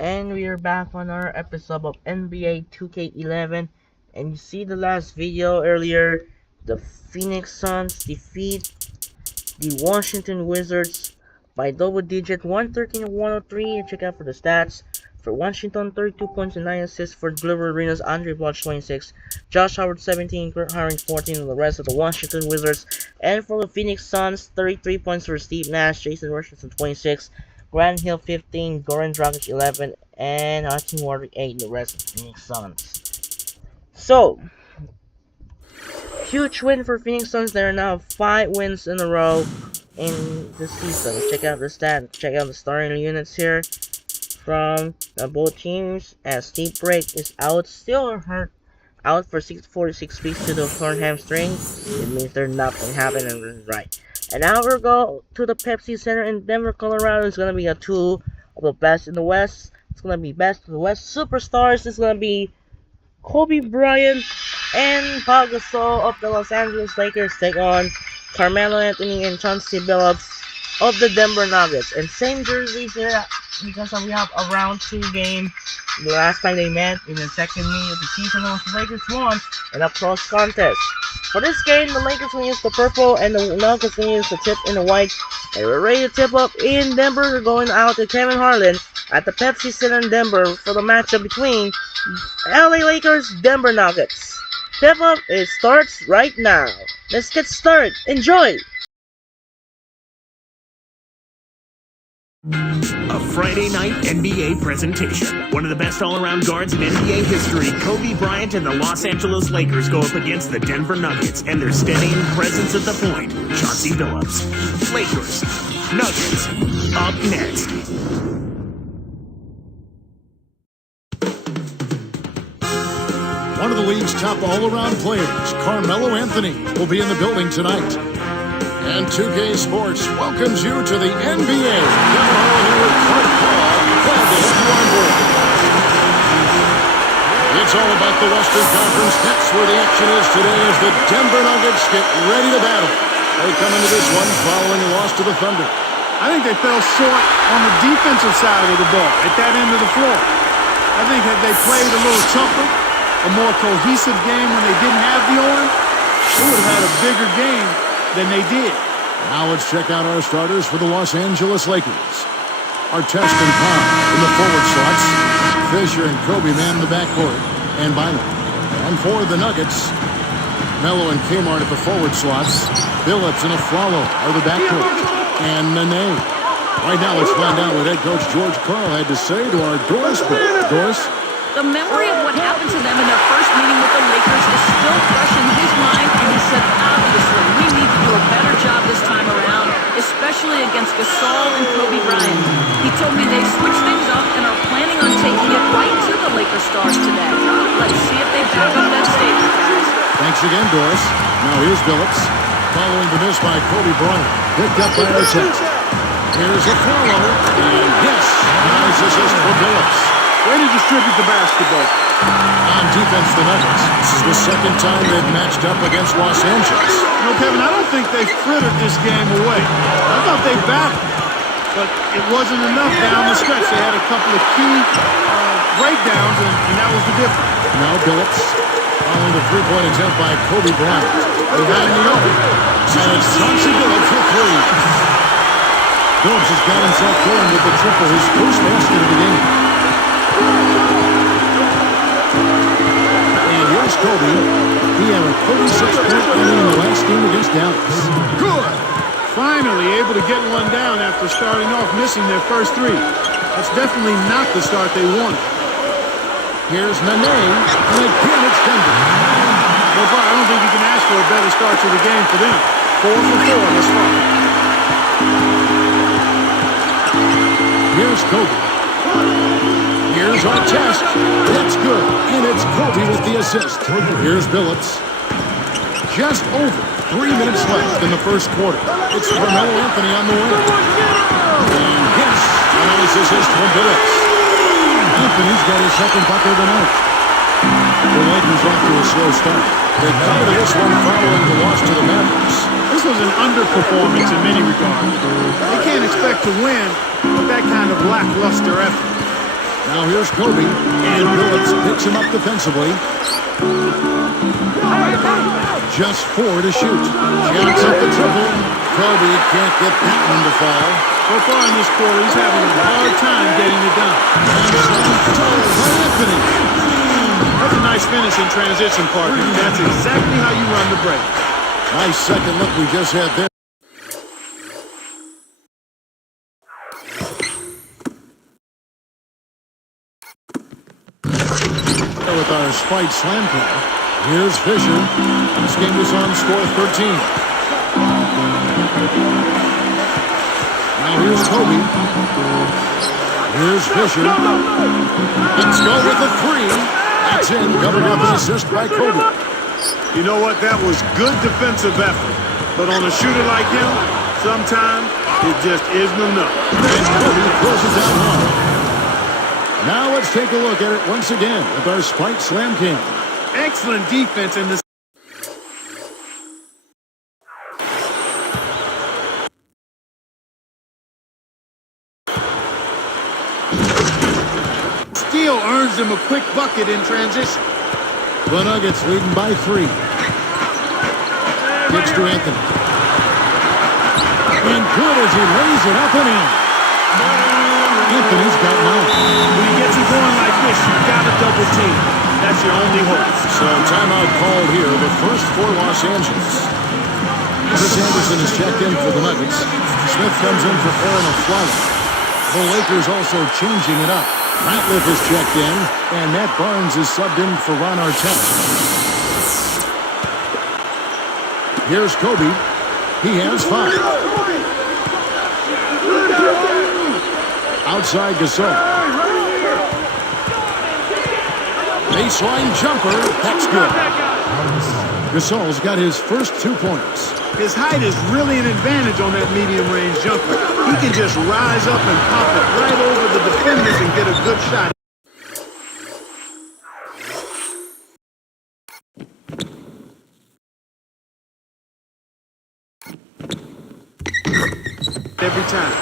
And we are back on our episode of NBA 2K11. And you see the last video earlier, the Phoenix Suns defeat the Washington Wizards by double digit 113 and 103. And check out for the stats. For Washington, 32 points and 9 assists. For Glover Arenas, Andre Blotch 26, Josh Howard 17, Kurt Hiring 14, and the rest of the Washington Wizards. And for the Phoenix Suns, 33 points for Steve Nash, Jason Richardson 26, Grant Hill 15, Goran Dragic 11, and Hakeem Ward 8, and the rest of the Phoenix Suns. So, huge win for Phoenix Suns. They are now 5 wins in a row in the season. Check out the stats. Check out the starting units here from both teams. As Steve Break is out, still hurt, out for 46 weeks to the torn hamstring. It means there's nothing happening right. And now we'll go to the Pepsi Center in Denver, Colorado. It's gonna be a two of the best in the West. It's gonna be best of the West superstars. It's gonna be Kobe Bryant and Pau Gasol of the Los Angeles Lakers take on Carmelo Anthony and Chauncey Billups of the Denver Nuggets. And same jersey here because we have a round 2 game. The last time they met in the second meeting of the season, the Lakers won in a close contest. For this game, the Lakers will use the purple and the Nuggets will use the tip in the white. And we're ready to tip up in Denver. We're going out to Kevin Harlan at the Pepsi Center in Denver for the matchup between LA Lakers, Denver Nuggets. Tip up, it starts right now. Let's get started. Enjoy! A Friday night NBA presentation. One of the best all-around guards in NBA history, Kobe Bryant and the Los Angeles Lakers go up against the Denver Nuggets and their steadying presence at the point, Chauncey Billups. Lakers, Nuggets, up next. One of the league's top all-around players, Carmelo Anthony, will be in the building tonight. And 2K Sports welcomes you to the NBA. Now here with Clark Paul. Glad to have you on board. It's all about the Western Conference. That's where the action is today as the Denver Nuggets get ready to battle. They come into this one following a loss to the Thunder. I think they fell short on the defensive side of the ball, at that end of the floor. I think had they played a little tougher, a more cohesive game when they didn't have the arm, they would have had a bigger game than they did. Now let's check out our starters for the Los Angeles Lakers. Artest and Pau in the forward slots. Fisher and Kobe man in the backcourt. And Bynum. And for the Nuggets, Melo and Kmart at the forward slots. Billups and Aflalo are the backcourt. And Nene. Right now let's find out what head coach George Karl had to say to our Doris boy. Doris? The memory of what happened to them in their first meeting with the Lakers is still fresh in his mind, and he said, obviously, we need to do a better job this time around, especially against Gasol and Kobe Bryant. He told me they switched things up and are planning on taking it right to the Lakers stars today. Let's see if they back up that statement, guys. Thanks again, Doris. Now here's Billups, following the miss by Kobe Bryant. Picked up by Artest. Here's a follow, and yes, nice assist for Billups. Way to distribute the basketball. On defense, the Nuggets. This is the second time they've matched up against Los Angeles. You know, Kevin, I don't think they frittered this game away. I thought they battled, but it wasn't enough down the stretch. They had a couple of key breakdowns, and that was the difference. Now Billups, following the three-point attempt by Kobe Bryant. Behind the open. And it's Chauncey Billups for three. Billups has got himself going with the triple, his first basket of the game. And here's Kobe. He had a 36-point run in the last game against Dallas. Good. Finally able to get one down after starting off missing their first three. That's definitely not the start they wanted. Here's Nene, and again it's Denver. So far, I don't think you can ask for a better start to the game for them. 4 for 4 thus far. Here's Kobe. Here's Artest. That's good. And it's Kobe with the assist. Here's Billups. Just over 3 minutes left in the first quarter. It's Carmelo Anthony on the wing. And yes, a nice assist from Billups. Anthony's got his second bucket of the night. The Lakers off to a slow start. They come to this one following the loss to the Mavericks. This was an underperformance in many regards. They can't expect to win with that kind of lackluster effort. Now here's Kobe, and Billups picks him up defensively. Just 4 to shoot. Jacks up the triple. Kobe can't get that one to fall. So far in this quarter, he's having a hard time getting it done. Anthony. That's a nice finish in transition, partner. That's exactly how you run the break. Nice second look we just had there. With our Spike Slam call. Here's Fisher. This game was on score 13. Now here's Kobe. Here's Fisher. Let's go with the 3. That's in. Covered up an assist by Kobe. You know what? That was good defensive effort. But on a shooter like him, sometimes it just isn't enough. And Kobe throws it down hard. Now let's take a look at it once again with our Spike Slam cam. Excellent defense in this. Steal earns him a quick bucket in transition. The Nuggets leading by 3. Kicks to Anthony. And good as he lays it up and in. Anthony's got 9. When he gets you going like this, you've got to double team. That's your only hope. So timeout called here, the first for Los Angeles. Chris Anderson is checked in for the Nuggets. Smith comes in for Aaron Aflalo. The Lakers also changing it up. Ratliff is checked in, and Matt Barnes is subbed in for Ron Artest. Here's Kobe. He has 5. Outside Gasol. Baseline jumper. That's good. Gasol's got his first 2 points. His height is really an advantage on that medium-range jumper. He can just rise up and pop it right over the defenders and get a good shot. Every time.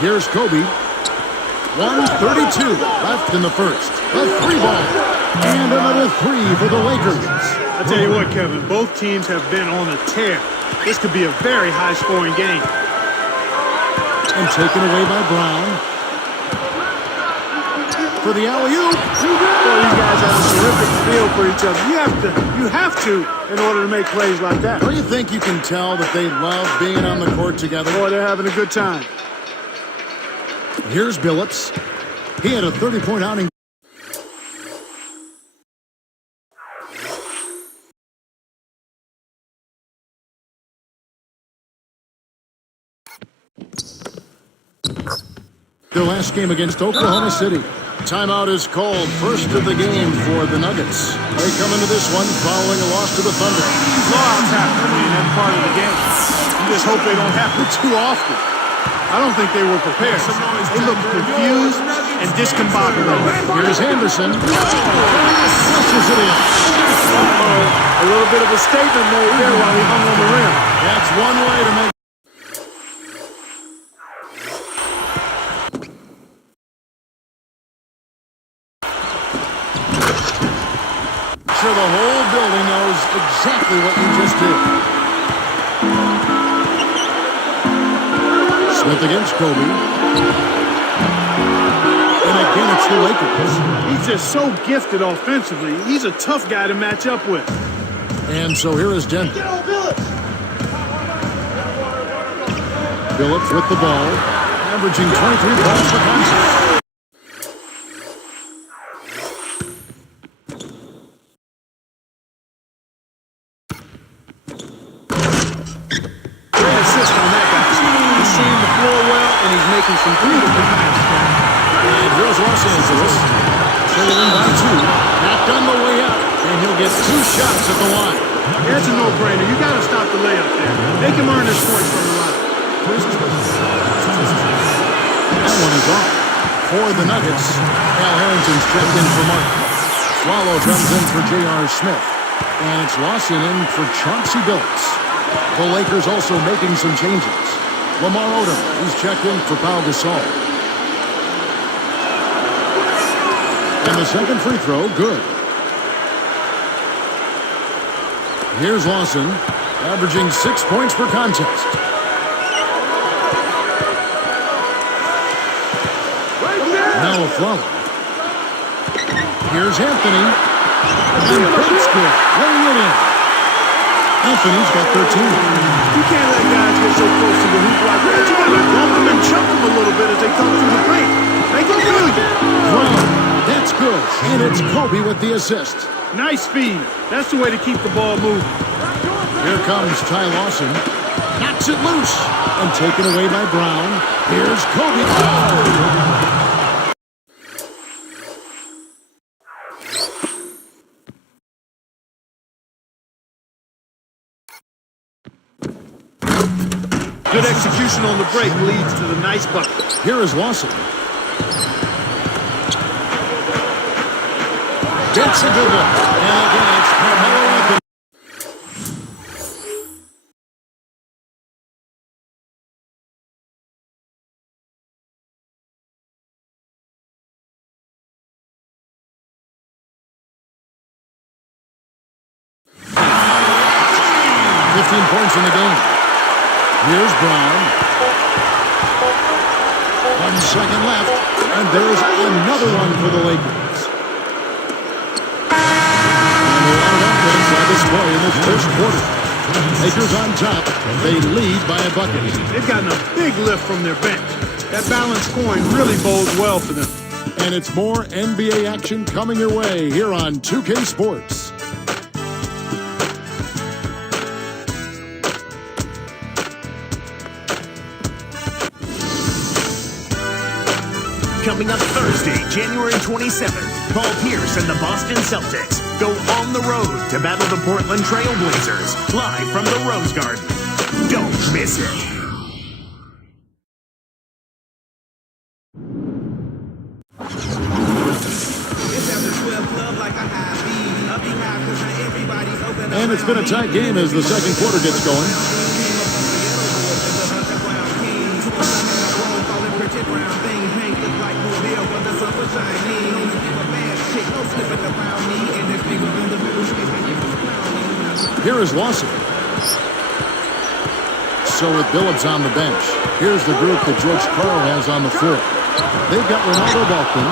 Here's Kobe. 1:32 left in the first. A 3 ball. And another 3 for the Lakers. I tell you what, Kevin, both teams have been on a tear. This could be a very high-scoring game. And taken away by Brown. For the alley-oop. Well, these guys have a terrific feel for each other. You have to in order to make plays like that. Don't you think you can tell that they love being on the court together? Boy, they're having a good time. Here's Billups. He had a 30-point outing. Their last game against Oklahoma City. Timeout is called. First of the game for the Nuggets. They come into this one following a loss to the Thunder. Blowouts happen. I mean, that's part of the game. You just hope they don't happen too often. I don't think they were prepared. They looked confused and discombobulated. Here's Anderson. Flushes it in. A little bit of a statement made there while he hung on the rim. That's one way to make. Sure, the whole building knows exactly what you just did. Smith against Kobe. And again, it's the Lakers. He's just so gifted offensively. He's a tough guy to match up with. And so here is Denver. Billups with the ball, averaging 23 points per contest. Some beautiful passes. And here's Los Angeles. Trailing by 2. Knocked on the way up. And he'll get 2 shots at the line. That's a no-brainer. You got to stop the layup there. They can earn their points from the line. That one is off. For the Nuggets, Al Harrington's checked in for Martin. Swallow comes in for J.R. Smith. And it's Lawson in for Chauncey Billups. The Lakers also making some changes. Lamar Odom, he's checked in for Pau Gasol. And the second free throw, good. Here's Lawson, averaging 6 points per contest. Now a flower. Here's Anthony. And that's good. Laying it in. Anthony's got 13. You can't let guys get so close to the hoop like that. You gotta bump them and chunk them a little bit as they come through the paint. Make them feel you. Brown, that's good. And it's Kobe with the assist. Nice speed. That's the way to keep the ball moving. Here comes Ty Lawson. Knocks it loose. And taken away by Brown. Here's Kobe. Oh! Good execution on the break leads to the nice bucket. Here is Lawson. Gets a good one. And again, it's Carmelo Anthony. Points in the game. Here's Brown. 1 second left, and there's another one for the Lakers. And a lot of offense on display in this first quarter. Lakers on top. They lead by a bucket. They've gotten a big lift from their bench. That balanced scoring really bodes well for them. And it's more NBA action coming your way here on 2K Sports. Coming up Thursday, January 27th, Paul Pierce and the Boston Celtics go on the road to battle the Portland Trail Blazers, live from the Rose Garden. Don't miss it. And it's been a tight game as the second quarter gets going. Here is Lawson. So with Billups on the bench, here's the group that George Karl has on the floor. They've got Ronaldo Balkin.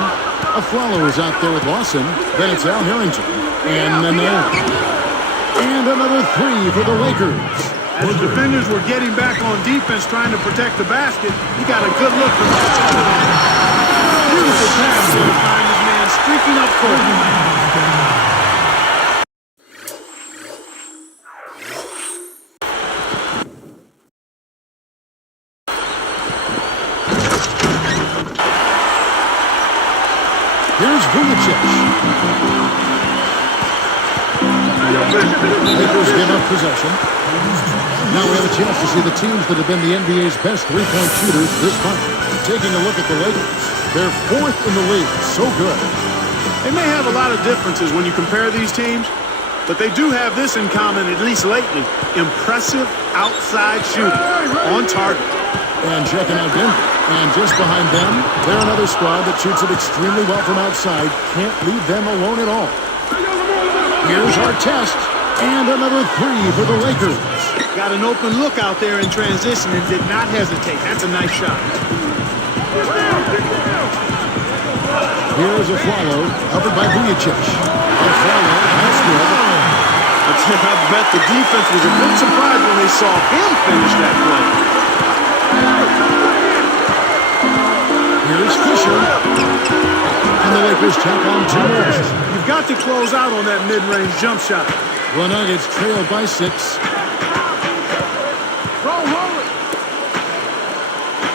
Aflalo is out there with Lawson. Then it's Al Harrington. And Nene. And another three for the Lakers. As the defenders were getting back on defense trying to protect the basket, he got a good look from outside of that. Beautiful pass to find his man streaking up court. Here's Vujacic. Lakers give up possession. Now we have a chance to see the teams that have been the NBA's best three-point shooters this month. Taking a look at the Lakers. They're fourth in the league. So good. They may have a lot of differences when you compare these teams, but they do have this in common, at least lately. Impressive outside shooting on target. And checking out Denver. And just behind them, they're another squad that shoots it extremely well from outside. Can't leave them alone at all. Here's our test. And another three for the Lakers. Got an open look out there in transition and did not hesitate. That's a nice shot. Here's Aflalo, covered by Vujacic. Aflalo, that's good. I bet the defense was a bit surprised when they saw him finish that play. Here's Fisher. And the Lakers tack on two more. You've got to close out on that mid-range jump shot. The Nuggets trailed by 6.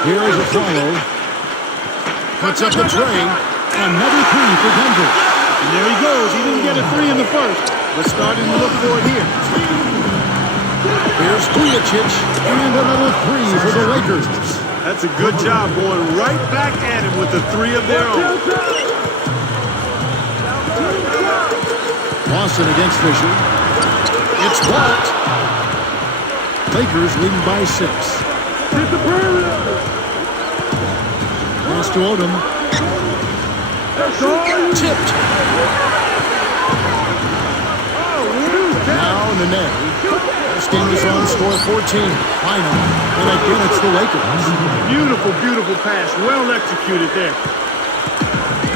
Here's Aflalo. Puts up the tray. Another three for Denver. And there he goes. He didn't get a three in the first, but starting to look for it here. Here's Vujacic. And another three for the Lakers. That's a good job going right back at him with the three of their own. Lawson against Fisher. It's blocked. Lakers leading by 6. Pass to Odom. Tipped. Now Nene. This game is on score 14. Final. And again, it's the Lakers. Beautiful, beautiful pass. Well executed there.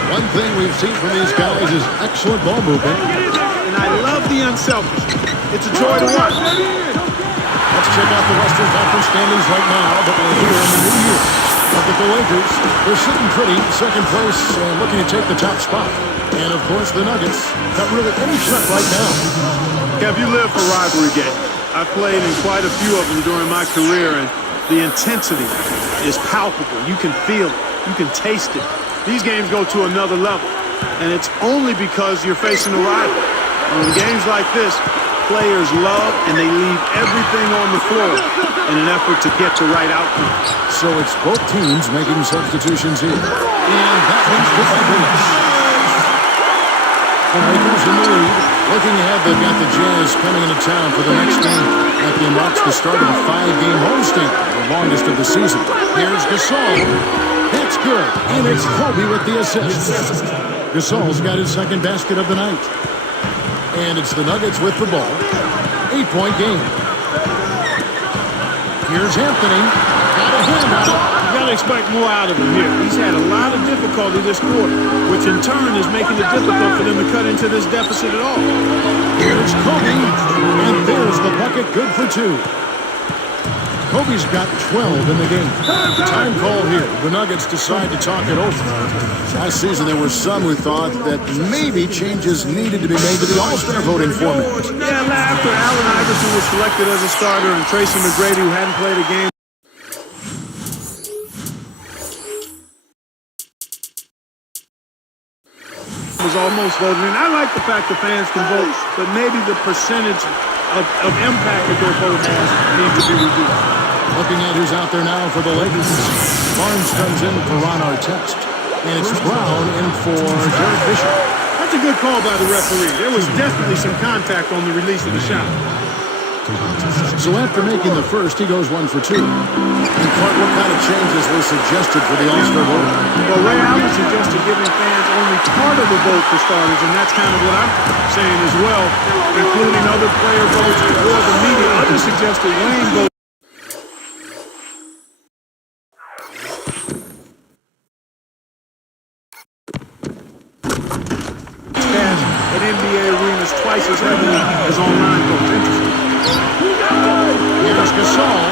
One thing we've seen from these guys is excellent ball movement. And I love the unselfish. It's a joy to watch. Let's check out the Western Conference standings right now, but we're here in the new year. Look at the Lakers. They're sitting pretty, second place, looking to take the top spot. And, of course, the Nuggets not really any shot right now. Kev, you live for rivalry games. I've played in quite a few of them during my career, and the intensity is palpable. You can feel it. You can taste it. These games go to another level, and it's only because you're facing a rival. In games like this, players love and they leave everything on the floor in an effort to get the right outcome. So it's both teams making substitutions here. And that one's good by Billups. The Lakers in the lead. Looking ahead, they've got the Jazz coming into town for the next game. That game marks the start of a 5-game homestand, the longest of the season. Here's Gasol. That's good. And it's Kobe with the assist. Gasol's got his second basket of the night. And it's the Nuggets with the ball. 8-point game. Here's Anthony. Got a hand on it. You got to expect more out of him here. He's had a lot of difficulty this quarter, which in turn is making it difficult for them to cut into this deficit at all. Here's Kobe. And there's the bucket, good for 2. Kobe's got 12 in the game. Time call here. The Nuggets decide to talk it over. Last season, there were some who thought that maybe changes needed to be made to the All-Star voting format. Yeah, after Allen Iverson was selected as a starter and Tracy McGrady, who hadn't played a game, was almost voted in. I like the fact that fans can vote, but maybe the percentage of impact that their vote has needs to be reduced. Looking at who's out there now for the Lakers. Barnes comes in for Ron Artest. And it's Brown in for Jared Fisher. That's a good call by the referee. There was definitely some contact on the release of the shot. So after making the first, he goes 1 for 2. And Clark, what kind of changes were suggested for the All-Star vote? Well, Ray Allen suggested giving fans only part of the vote for starters, and that's kind of what I'm saying as well, including other player votes or the media. Others suggested Wayne vote. At NBA arenas twice as heavily as online votes. Interesting. Here's Gasol.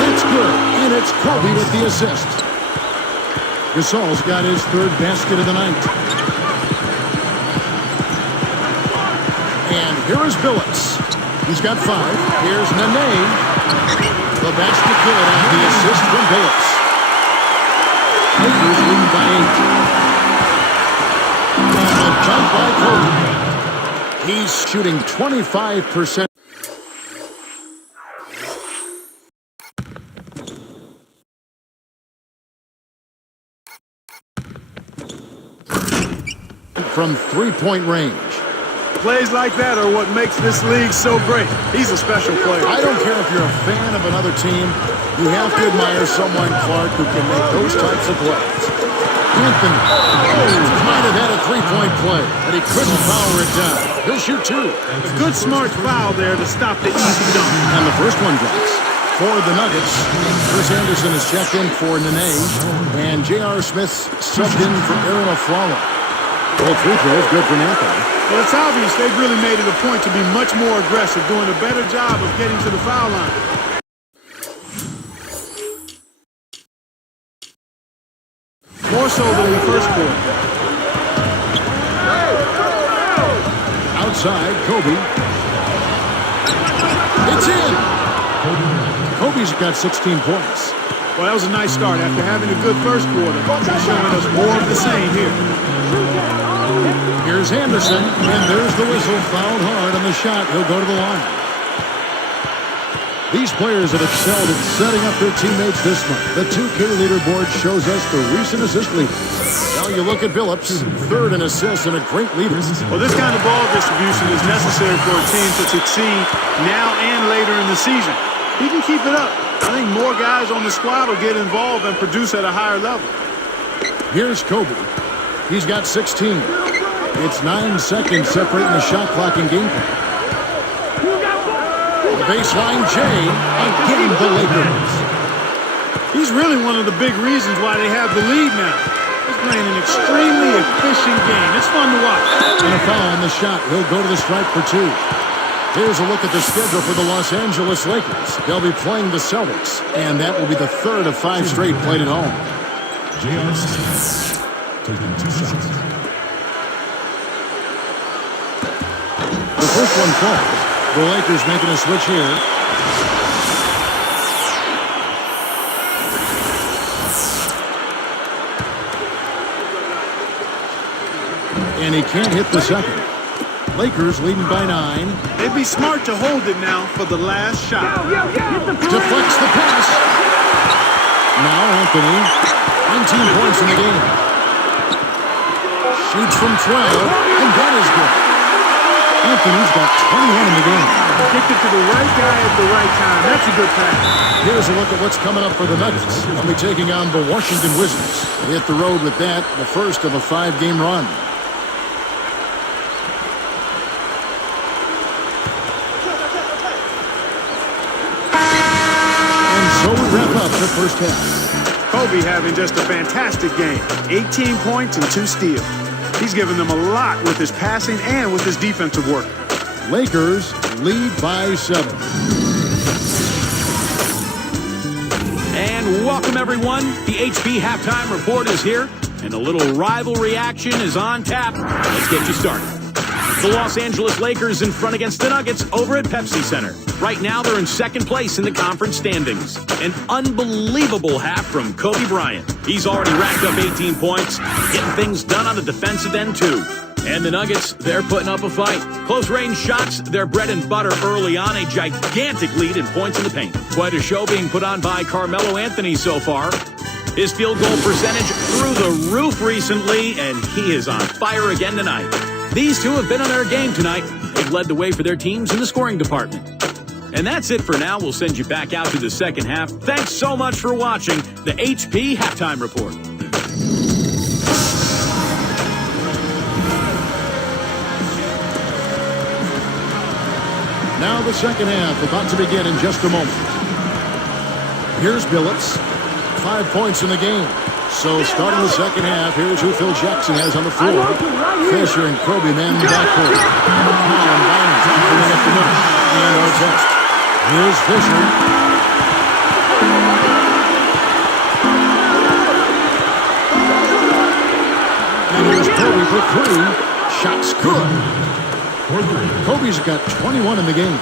That's good. And it's Kobe with the assist. Gasol's got his third basket of the night. And here is Billups. He's got 5. Here's Nene. The basket good and the assist from Billups. Lakers lead by 8. And a jump by Kobe. He's shooting 25%. From 3-point range. Plays like that are what makes this league so great. He's a special player. I don't care if you're a fan of another team, you have to admire someone, Clark, who can make those types of plays. Anthony, might have had a 3-point play, but he couldn't power it down. He'll shoot 2. A good smart foul there to stop the easy dunk. And the first one drops. For the Nuggets, Chris Anderson is checked in for Nene, and J.R. Smith's subbed in for Aaron Aflalo. Both free throws good for Anthony. Well, it's obvious they've really made it a point to be much more aggressive, doing a better job of getting to the foul line. More so than in the first quarter. Outside, Kobe. It's in! Kobe's got 16 points. Well, that was a nice start. After having a good first quarter, he's showing us more of the same here. Here's Anderson, and there's the whistle. Fouled hard on the shot. He'll go to the line. These players have excelled at setting up their teammates this month. The 2K leaderboard shows us the recent assist leader. Now you look at Billups, third in assists and a great leader. Well, this kind of ball distribution is necessary for a team to succeed now and later in the season. He can keep it up. I think more guys on the squad will get involved and produce at a higher level. Here's Kobe. He's got 16. It's 9 seconds separating the shot clock and game clock. Baseline Jay again the Lakers. He's really one of the big reasons why they have the lead now. He's playing an extremely efficient game. It's fun to watch. And a foul on the shot. He'll go to the strike for 2. Here's a look at the schedule for the Los Angeles Lakers. They'll be playing the Celtics, and that will be the third of 5 straight played at home. J.R. Smith taking 2 shots. The first one falls. The Lakers making a switch here. And he can't hit the second. Lakers leading by 9. They'd be smart to hold it now for the last shot. Deflects the pass. Now Anthony, 19 points in the game. Shoots from 12, and that is good. Anthony's got 21 in the game. Kicked it to the right guy at the right time. That's a good pass. Here's a look at what's coming up for the Nuggets. They'll be taking on the Washington Wizards. They hit the road with that, the first of a 5-game run. And so we wrap up the first half. Kobe having just a fantastic game. 18 points and 2 steals. He's given them a lot with his passing and with his defensive work. Lakers lead by 7. And welcome, everyone. The HP Halftime Report is here, and a little rivalry action is on tap. Let's get you started. The Los Angeles Lakers in front against the Nuggets over at Pepsi Center. Right now, they're in second place in the conference standings. An unbelievable half from Kobe Bryant. He's already racked up 18 points, getting things done on the defensive end, too. And the Nuggets, they're putting up a fight. Close-range shots, their bread and butter early on, a gigantic lead in points in the paint. Quite a show being put on by Carmelo Anthony so far. His field goal percentage through the roof recently, and he is on fire again tonight. These two have been on their game tonight. They've led the way for their teams in the scoring department. And that's it for now. We'll send you back out to the second half. Thanks so much for watching the HP Halftime Report. Now the second half about to begin in just a moment. Here's Billups. 5 points in the game. So starting the second half, here's who Phil Jackson has on the floor. Fisher and Kobe man in the backcourt. Now and Bynum bringing up the middle. And our test. Here's Fisher. And here's Kobe for 3. Shots good. Kobe's got 21 in the game.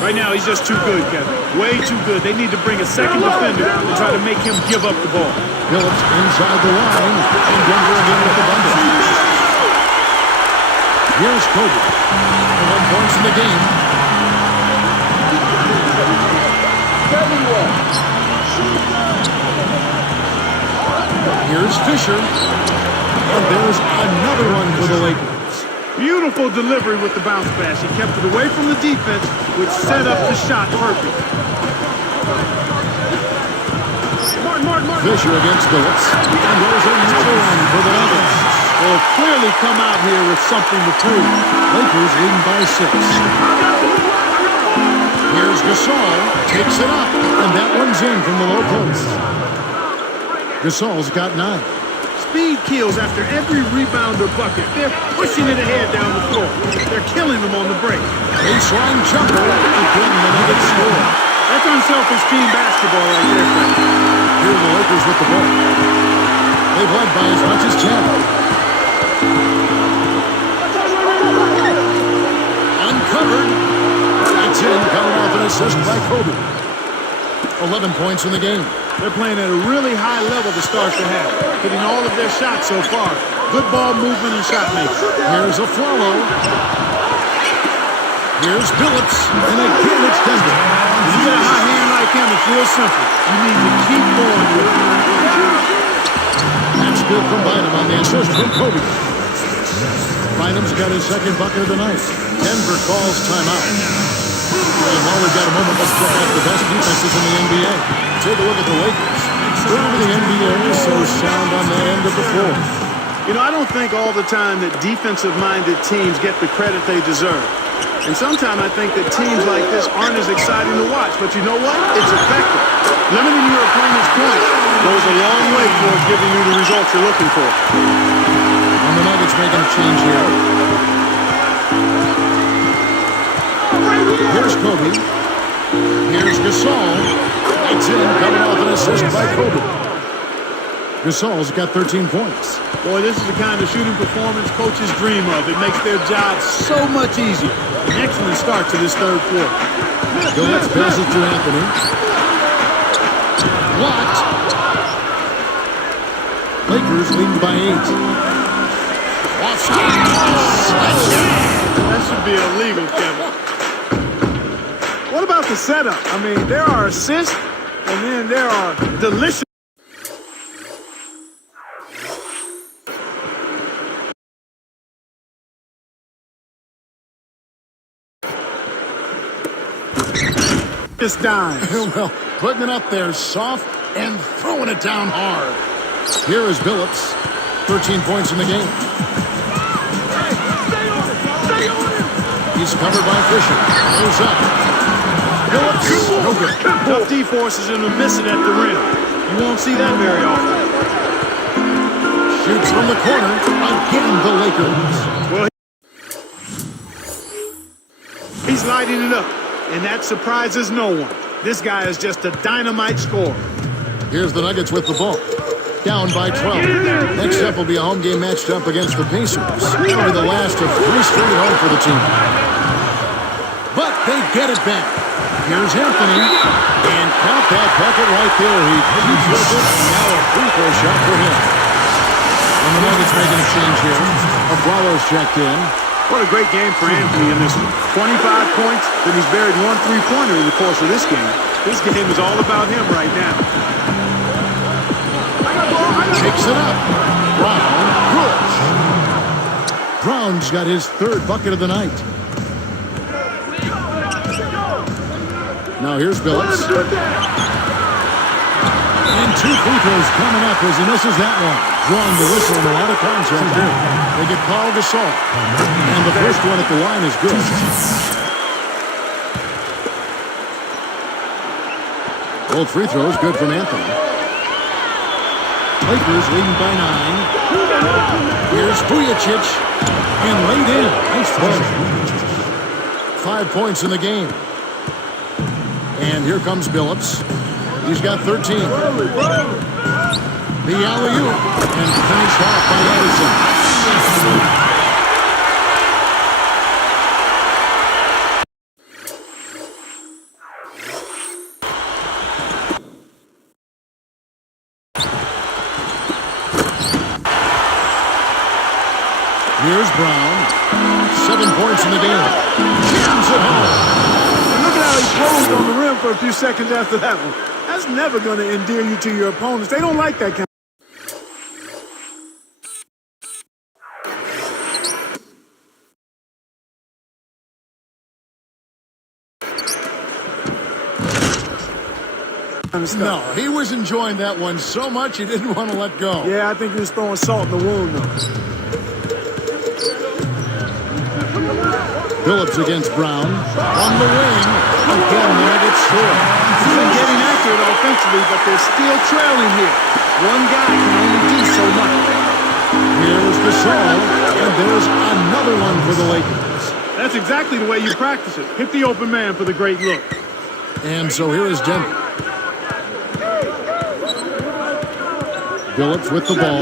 Right now, he's just too good, Kevin. Way too good. They need to bring a second defender and try to make him give up the ball. Billups inside the line, and Denver again with the bundle. Here's Kobe. 1 points in the game. Here's Fisher. And there's another one for the Lakers. Beautiful delivery with the bounce pass. He kept it away from the defense, which set up the shot perfect. Fisher against Billups. And there's another one for the Nuggets. They'll clearly come out here with something to prove. Lakers leading by 6. Here's Gasol. Takes it up. And that one's in from the low post. Gasol's got 9. Speed kills after every rebound or bucket. They're pushing it ahead down the floor. They're killing them on the break. Baseline jumper. Again, the Nuggets score. That's unselfish team basketball right there, Frank. Here are the Lakers with the ball. They've led by as much as 10. Uncovered. It's in, coming off an assist by Kobe. 11 points in the game. They're playing at a really high level to start the half, hitting all of their shots so far. Good ball movement and shot making. Here's a follow. Here's Billups, and again it's Denver. When you got a hot hand like him, it's real simple. You need to keep going with it. That's good from Bynum on the assist from Kobe. Bynum's got his second bucket of the night. Denver calls timeout. And while we've got a moment, let's check out the best defenses in the NBA. Take a look at the Lakers. Wherever the NBA is so sound on that end of the floor. You know, I don't think all the time that defensive-minded teams get the credit they deserve. And sometimes I think that teams like this aren't as exciting to watch. But you know what? It's effective. Limiting your opponent's points goes a long way towards giving you the results you're looking for. And the Nuggets making a change here. Here's Kobe. Here's Gasol. That's in, coming off an assist by Kobe. Gasol's got 13 points. Boy, this is the kind of shooting performance coaches dream of. It makes their job so much easier. An excellent start to this third quarter. Phillips passes to Anthony. Blocked. Lakers leading by 8. That should be illegal, Kevin. What about the setup? I mean, there are assists, and then there are delicious. Dime. Well, putting it up there soft and throwing it down hard. Here is Billups. 13 points in the game. He's covered by Fisher. Goes up. Billups, no good. Tough D forces him to miss it at the rim. You won't see that very often. Shoots from the corner. Again, the Lakers. Well, he's lighting it up. And that surprises no one. This guy is just a dynamite scorer. Here's the Nuggets with the ball. Down by 12. Next up will be a home game matched up against the Pacers. It'll be the last of 3 straight at home for the team. But they get it back. Here's Anthony. And count that bucket right there. He plays with it. And now a free throw shot for him. And the Nuggets making a change here. Aguado's checked in. What a great game for Anthony in this one. 25 points, then he's buried 1 3-pointer in the course of this game. This game is all about him right now. Takes it up. Brown, good. Brown's got his 3rd bucket of the night. Now here's Billups. And 2 free throws coming up as he misses that one. Drawing the whistle and a lot of contact there. They get called assault. And the first one at the line is good. Both free throws good from Anthony. Lakers leading by 9. Here's Vujacic. And laid in. Nice play. 5 points in the game. And here comes Billups. He's got 13. The alley-oop. And finished off by Edison. Here's Brown. 7 points in the game. Jams it home. Look at how he closed on the rim for a few seconds after that one. That's never going to endear you to your opponents. They don't like that kind of. No, he was enjoying that one so much he didn't want to let go. Yeah, I think he was throwing salt in the wound, though. Billups against Brown. On the wing. Again, the Nuggets score. He's been getting after it offensively, but they're still trailing here. One guy can only do so much. Here's Gasol, and there's another one for the Lakers. That's exactly the way you practice it. Hit the open man for the great look. And so here is Denver. Billups with the ball.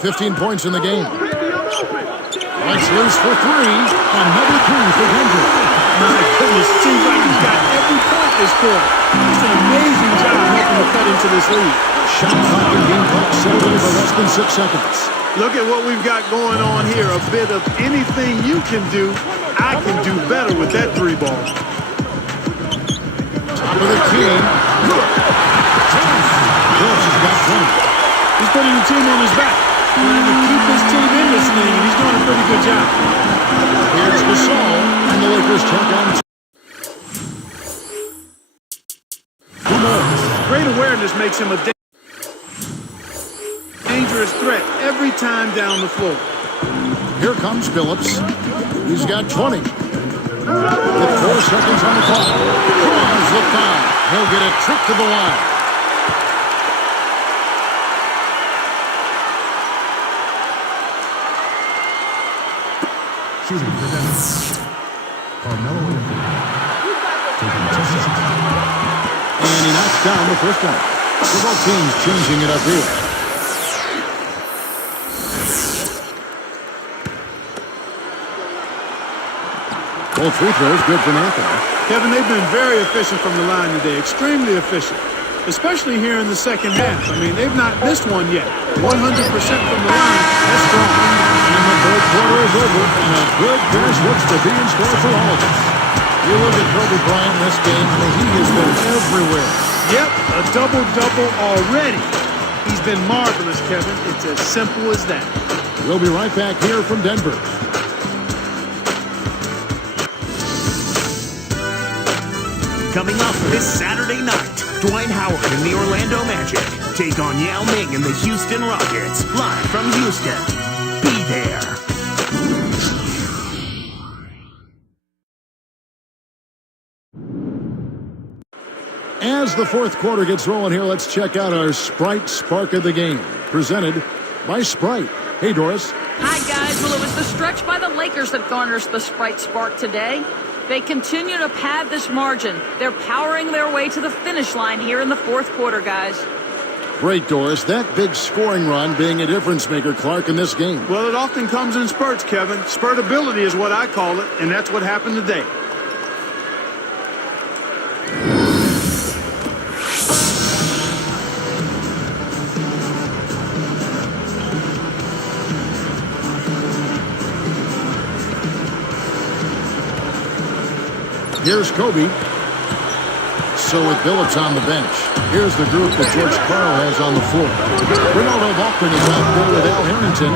15 points in the game. Lights loose for 3. Another 3 for Denver. My goodness, seems like he's got every point this quarter. It's an amazing job helping to cut into this lead. Shot clock and game clock settled in for less than 6 seconds. Look at what we've got going on here. A bit of anything you can do, I can do better with that 3 ball. Top of the key. Billups has got 20. He's putting the team on his back, trying to keep his team in this thing, and he's doing a pretty good job. Here's Gasol, and the Lakers check on 2. Great awareness makes him a dangerous threat every time down the floor. Here comes Phillips. He's got 20. With 4 seconds on the clock. Draws the foul. He'll get a trip to the line. Shooting for Denver. Carmelo Anthony. Taking 2 shots. And he knocks down the first one. So both teams changing it up here. Both free throws good from Anthony. Kevin, they've been very efficient from the line today, extremely efficient, especially here in the second half. I mean, they've not missed one yet. 100% from the line, that's strong. And the third quarter is over, and a good finish looks to be in store for all of us. You look at Kobe Bryant in this game, and he has been everywhere. Yep, a double-double already. He's been marvelous, Kevin. It's as simple as that. We'll be right back here from Denver. Coming up this Saturday night, Dwight Howard and the Orlando Magic take on Yao Ming and the Houston Rockets, live from Houston. Be there. As the fourth quarter gets rolling here, let's check out our Sprite Spark of the Game, presented by Sprite. Hey, Doris. Hi, guys. Well, it was the stretch by the Lakers that garners the Sprite Spark today. They continue to pad this margin. They're powering their way to the finish line here in the fourth quarter, guys. Great, Doris. That big scoring run being a difference maker, Clark, in this game. Well, it often comes in spurts, Kevin. Spurtability is what I call it, and that's what happened today. Here's Kobe. So with Billups on the bench, here's the group that George Karl has on the floor. Ronaldo Volkman is out there with Al Harrington.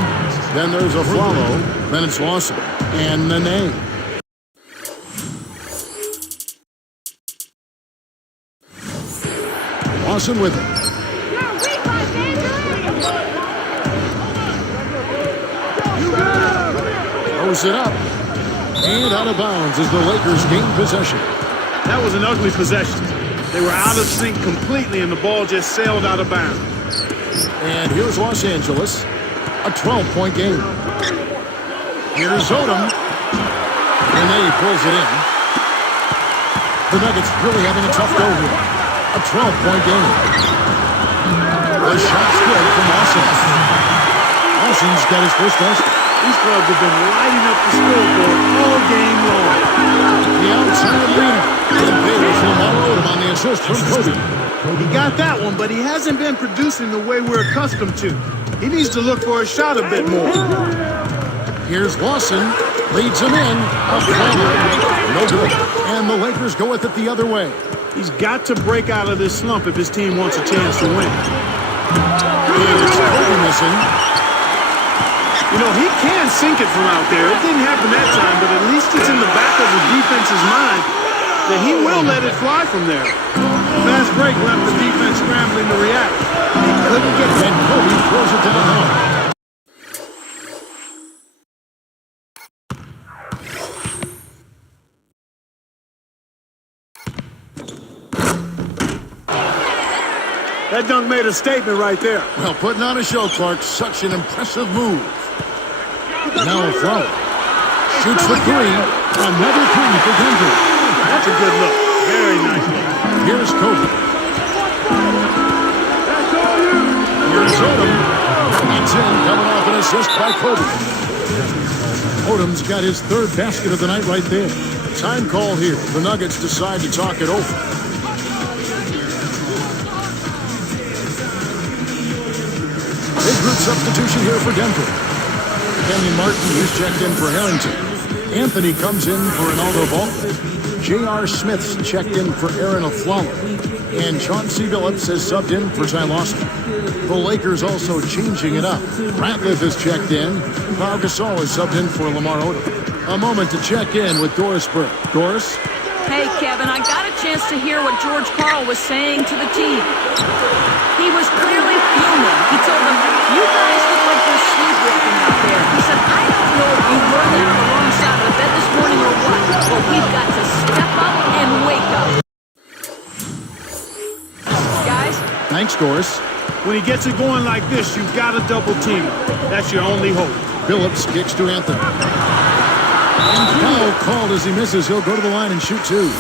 Then there's Aflalo, then it's Lawson, and Nene. Lawson with it. Throws it up. And out of bounds as the Lakers gain possession. That was an ugly possession. They were out of sync completely, and the ball just sailed out of bounds. And here's Los Angeles, a 12-point game. Here's Odom. And then he pulls it in. The Nuggets really having a tough go here. A 12-point game. The shot's good from Lawson. Lawson's got his first basket. These clubs have been lighting up the scoreboard all game long. The outside leaner. And there's Lamar Odom on the assist from Kobe. He got that one, but he hasn't been producing the way we're accustomed to. He needs to look for a shot a bit more. Here's Lawson. Leads him in. A floater. No good. And the Lakers go with it the other way. He's got to break out of this slump if his team wants a chance to win. And it's Kobe missing. You know, he can sink it from out there. It didn't happen that time, but at least it's in the back of the defense's mind that he will let it fly from there. Fast break left the defense scrambling to react. He couldn't get it. And Kobe throws it down hard. That dunk made a statement right there. Well, putting on a show, Clark. Such an impressive move. Now Aflalo shoots the three. Another three for Denver. That's a good look. Very nice look. Here's Kobe. Here's Odom. It's in, coming off an assist by Kobe. Odom's got his third basket of the night right there. Time call here. The Nuggets decide to talk it over. Big group substitution here for Denver. Kenyon Martin is checked in for Harrington. Anthony comes in for Ronaldo Volkman. J.R. Smith's checked in for Aaron Aflalo. And Chauncey Billups has subbed in for Ty Lawson. The Lakers also changing it up. Ratliff is checked in. Pau Gasol is subbed in for Lamar Odom. A moment to check in with Doris Burke. Doris? Hey, Kevin, I got a chance to hear what George Karl was saying to the team. He was clearly fuming. He told them, "You guys look like you're sleepwalking out there." He said, "I don't know if you were there on the wrong side of the bed this morning or what, but we've got to step up and wake up." Guys? Thanks, Doris. When he gets it going like this, you've got to double team him. That's your only hope. Phillips kicks to Anthony. Foul called as he misses. He'll go to the line and shoot two.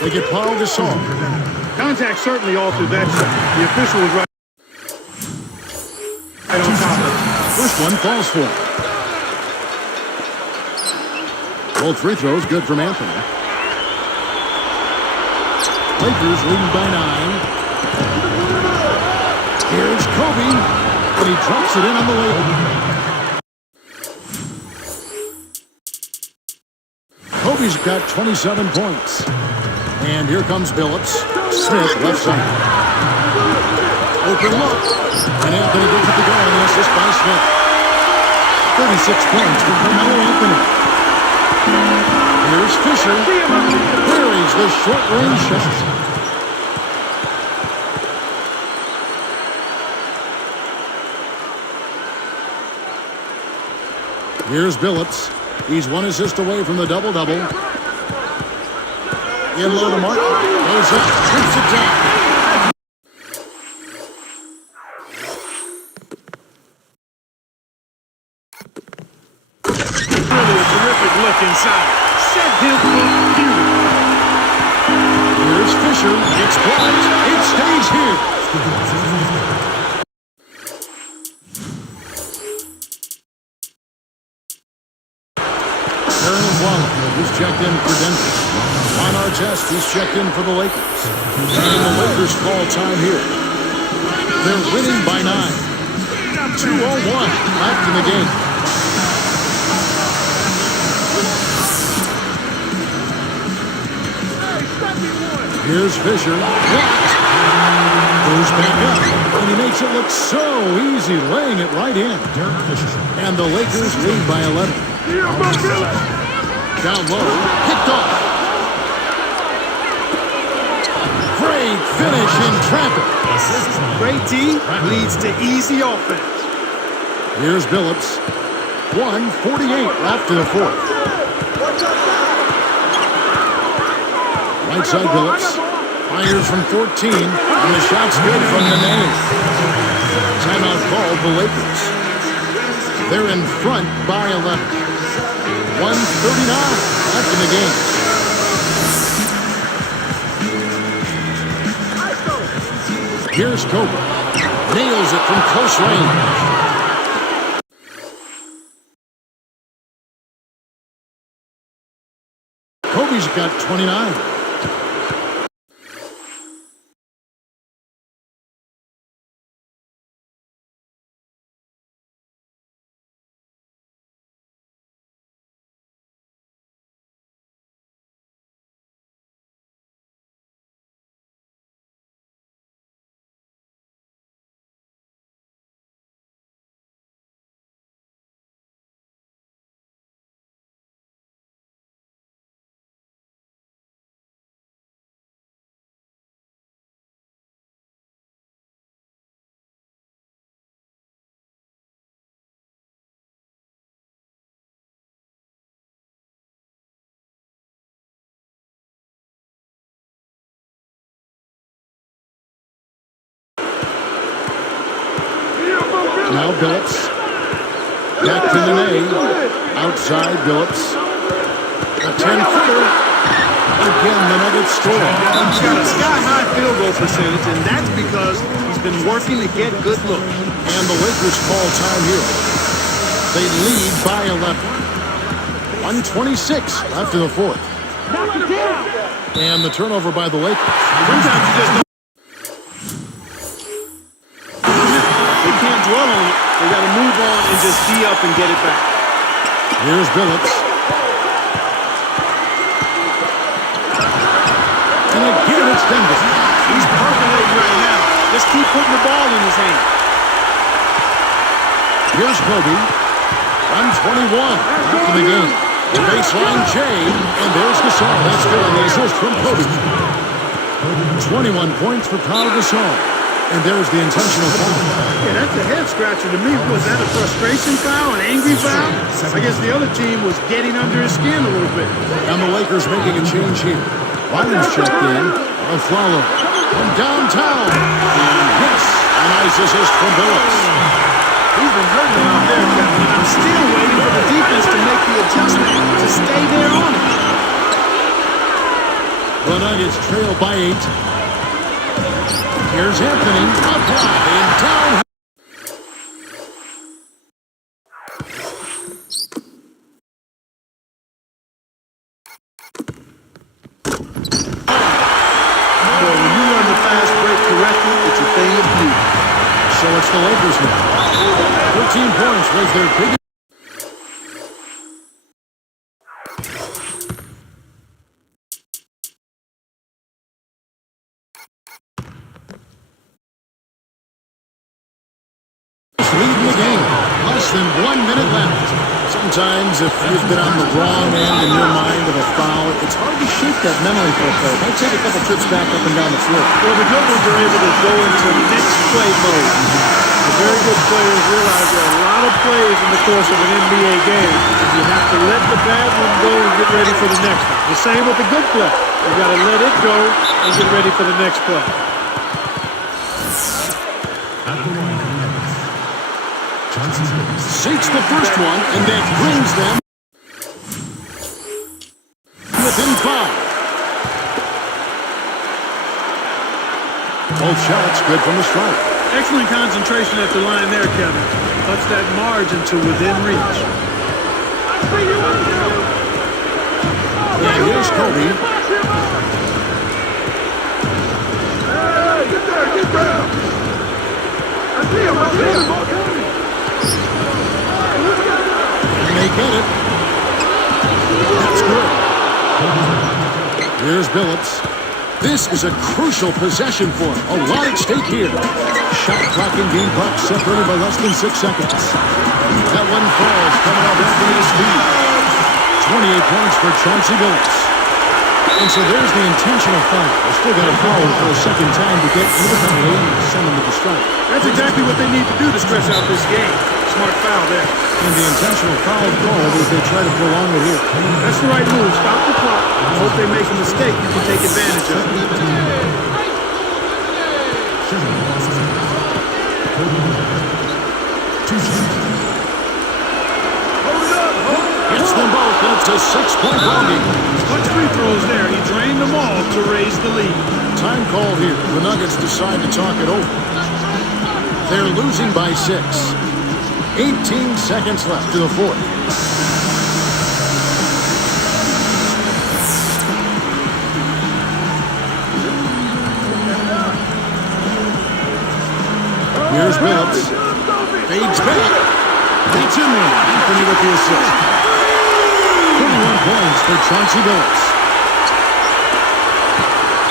They get Paul Gasol. Contact certainly altered that shot. The official was right on top of it. First one falls for him. Both free throws good from Anthony. Lakers leading by 9. Here's Kobe, and he drops it in on the layup. Kobe's got 27 points. And here comes Billups. Smith left side. Open look. And Anthony gets it to go on the assist by Smith. 36 points for Carmelo Anthony. Here's Fisher. Buries the short-range shot. Here's Billups. He's one assist away from the double-double. In low to Martin. Goes up. Shoots it down. Really a terrific look inside. Set him up beautifully. Here's Fisher. It's blocked. It stays here. He's checked in for Denver. On our test, he's checked in for the Lakers. And the Lakers call time here. They're winning by 9. 2:01 left in the game. Here's Fisher. Blocked. Goes back up. And he makes it look so easy, laying it right in. And the Lakers lead by 11. Down low, picked off. Great finish in traffic. Great D leads to easy offense. Here's Billups. 1:48 left in the fourth. Right side Billups. Fires from 14, and the shot's good from the name. Timeout called the Lakers. They're in front by 11. 1:39 left in the game. Here's Kobe. Nails it from close range. Kobe's got 29. Now Billups. Back to the Nene. Outside Billups. A 10-footer. Again, the Nuggets score. He's got a sky-high field goal percentage, and that's because he's been working to get good looks. And the Lakers call time here. They lead by 11. 1:26 left in the fourth. And the turnover by the Lakers. Sometimes you just they can't dwell on it. They got to move on and just be up and get it back. Here's Billups. And again, it's Denver. He's percolating right now. Just keep putting the ball in his hand. Here's Kobe. 1:21 left in the game. Baseline J, and there's Gasol. That's good on the assist from Kobe. 21 points for Pau Gasol. And there's the intentional foul. Yeah, that's a head scratcher to me. Was that a frustration foul, an angry foul? I guess the other team was getting under his skin a little bit. And the Lakers making a change here. Lyons checked in. Aflalo from downtown. And yes, a nice assist from Billups. He's been hurting out there, Kevin. I'm still waiting for the defense to make the adjustment to stay there on it. The Nuggets trail by 8. Here's Anthony. Applied down. When you run the fast break correctly, it's a thing of beauty. So it's the Lakers now. 13 points was their biggest. Leading the game. Less than 1 minute left. Sometimes if you've been on the wrong end in your mind of a foul, it's hard to shake that mentally for a player. Might take a couple trips back up and down the floor. Well, the good ones are able to go into next play mode. The very good players realize there are a lot of plays in the course of an NBA game. You have to let the bad one go and get ready for the next one. The same with the good play. You got to let it go and get ready for the next play. At the line of the Nuggets, Johnson Billups. Sinks the first one, and that brings them within 5. Both shots good from the stripe. Excellent concentration at the line there, Kevin. Puts that margin to within reach. And here's Kobe. Get down. I see him. And they get it. That's good. Here's Billups. This is a crucial possession for him. A lot at stake here. Shot clock and game clock separated by less than 6 seconds. That one falls coming off Anthony's feet. 28 points for Chauncey Billups. And so there's the intentional foul. They still got to foul him for a second time to get into the penalty and send him to the strike. That's exactly what they need to do to stretch out this game. Smart foul there. And the intentional foul called as they try to prolong it here. That's the right move. Stop the clock. I hope they make a mistake you can take advantage of. Gets them both. That's a 6-point ball game. Clutch free throws there. He drained them all to raise the lead. Time called here. The Nuggets decide to talk it over. They're losing by 6. 18 seconds left to the 4th. Here's Billups. Fades back. That's in there. Anthony with the assist. 31 points for Chauncey Billups.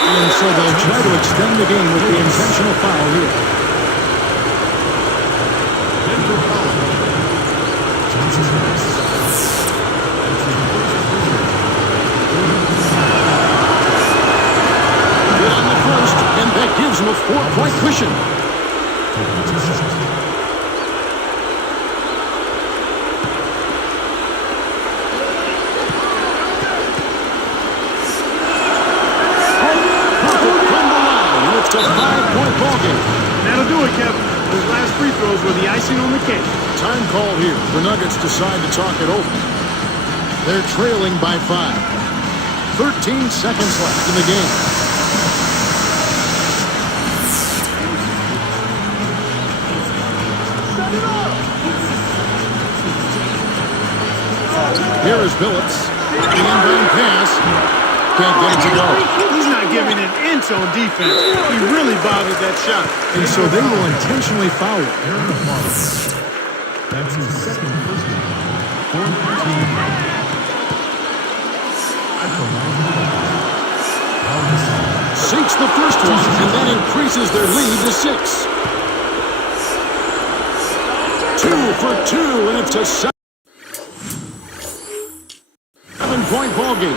And so they'll try to extend the game with the intentional foul here. Good on the first, and that gives him a 4-point cushion. It's a 5-point ball game. That'll do it, Kevin. Those last free throws were the icing on the cake. Time called here. The Nuggets decide to talk it over. They're trailing by 5. 13 seconds left in the game. Here is Billups. The inbound pass. Can't get it to go. He's not giving an inch on defense. He really bothered that shot. And so they will intentionally foul it. Aaron Barnes. That's his second personal foul. 4th team foul. At the line of the Nuggets, Sinks the first one, and that increases their lead to 6. 2 for 2, and it's a 7. 3-point ball game.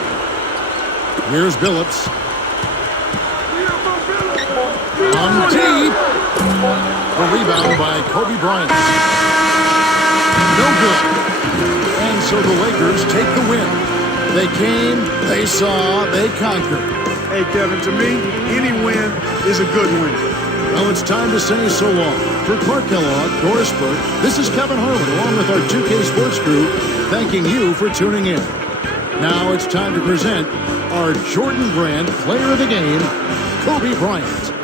Here's Billups. On deep. The rebound by Kobe Bryant. No good. And so the Lakers take the win. They came, they saw, they conquered. Hey, Kevin, to me, any win is a good win. Well, it's time to say so long. For Clark Kellogg, Doris Burke, this is Kevin Harlan, along with our 2K Sports crew, thanking you for tuning in. Now it's time to present our Jordan Brand Player of the Game, Kobe Bryant.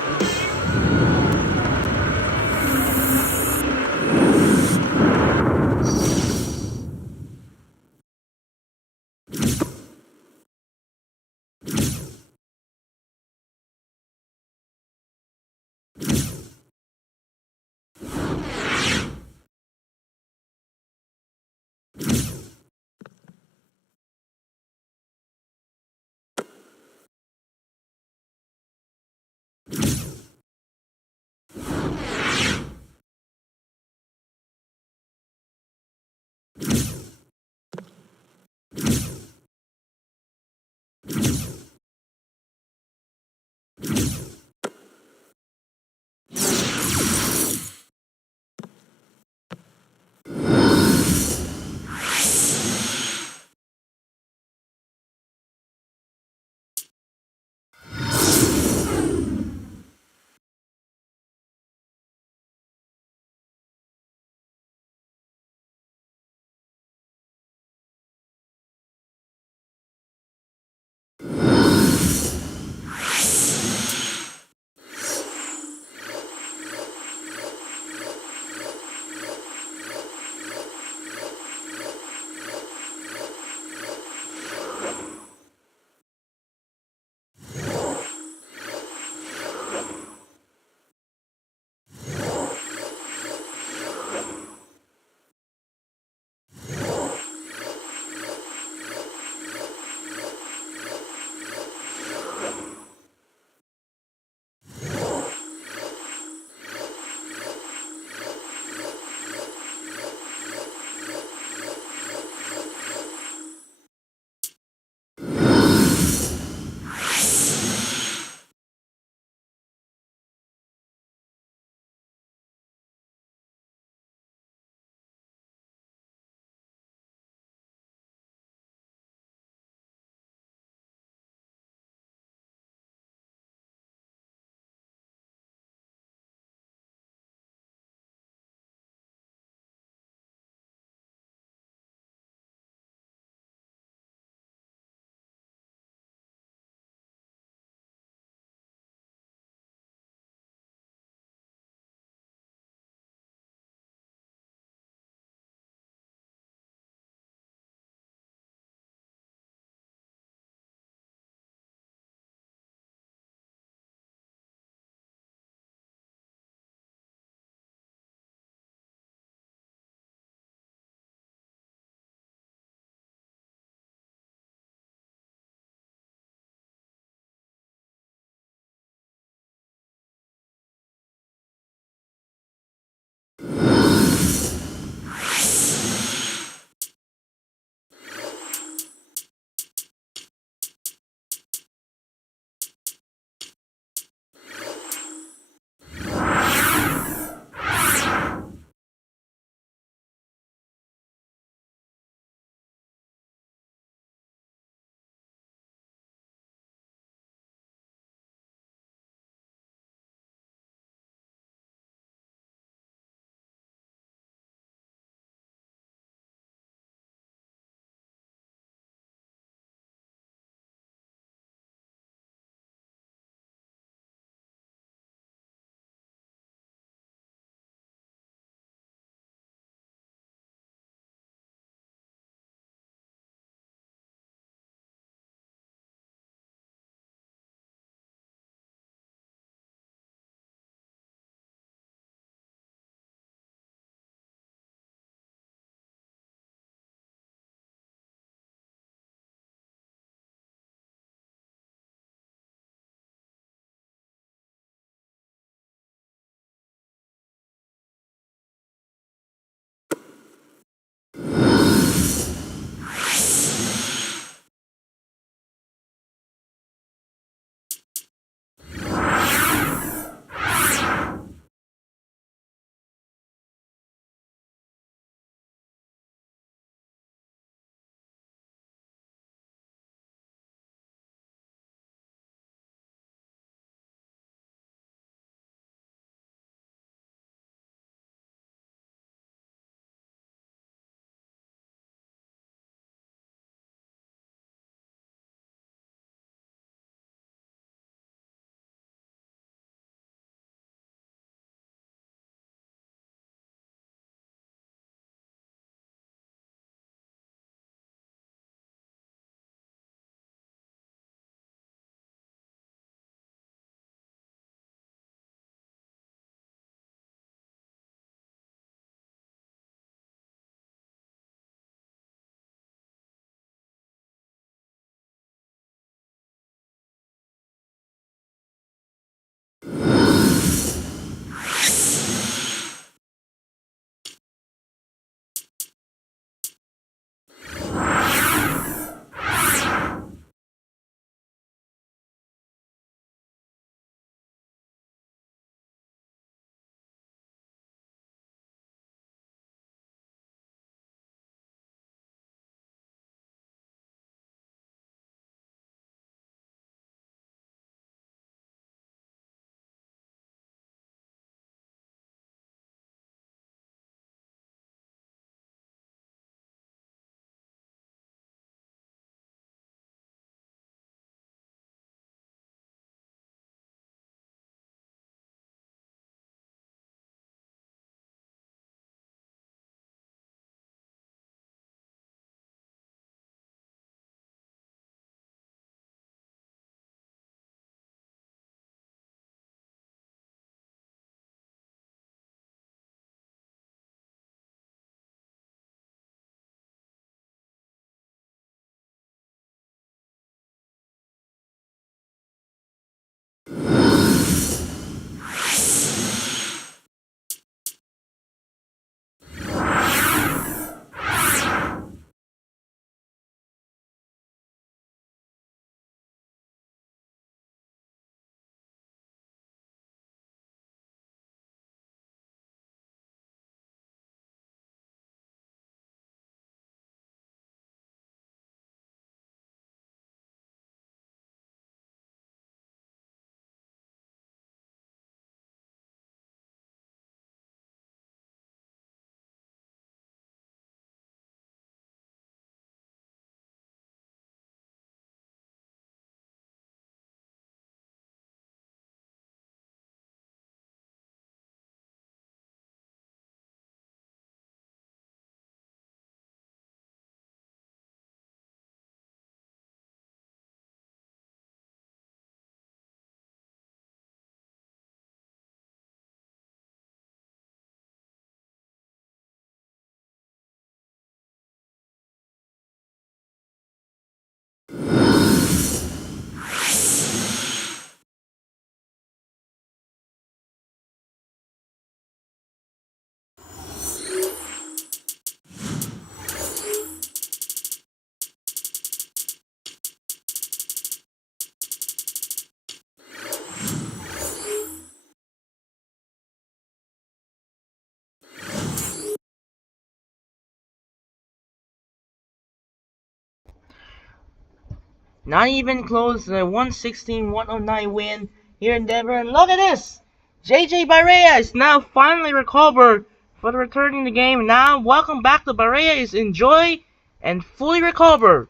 Not even close. The 116-109 win here in Denver. And look at this! JJ Barea is now finally recovered for the returning the game. Now, welcome back to Barea. Is enjoy and fully recovered.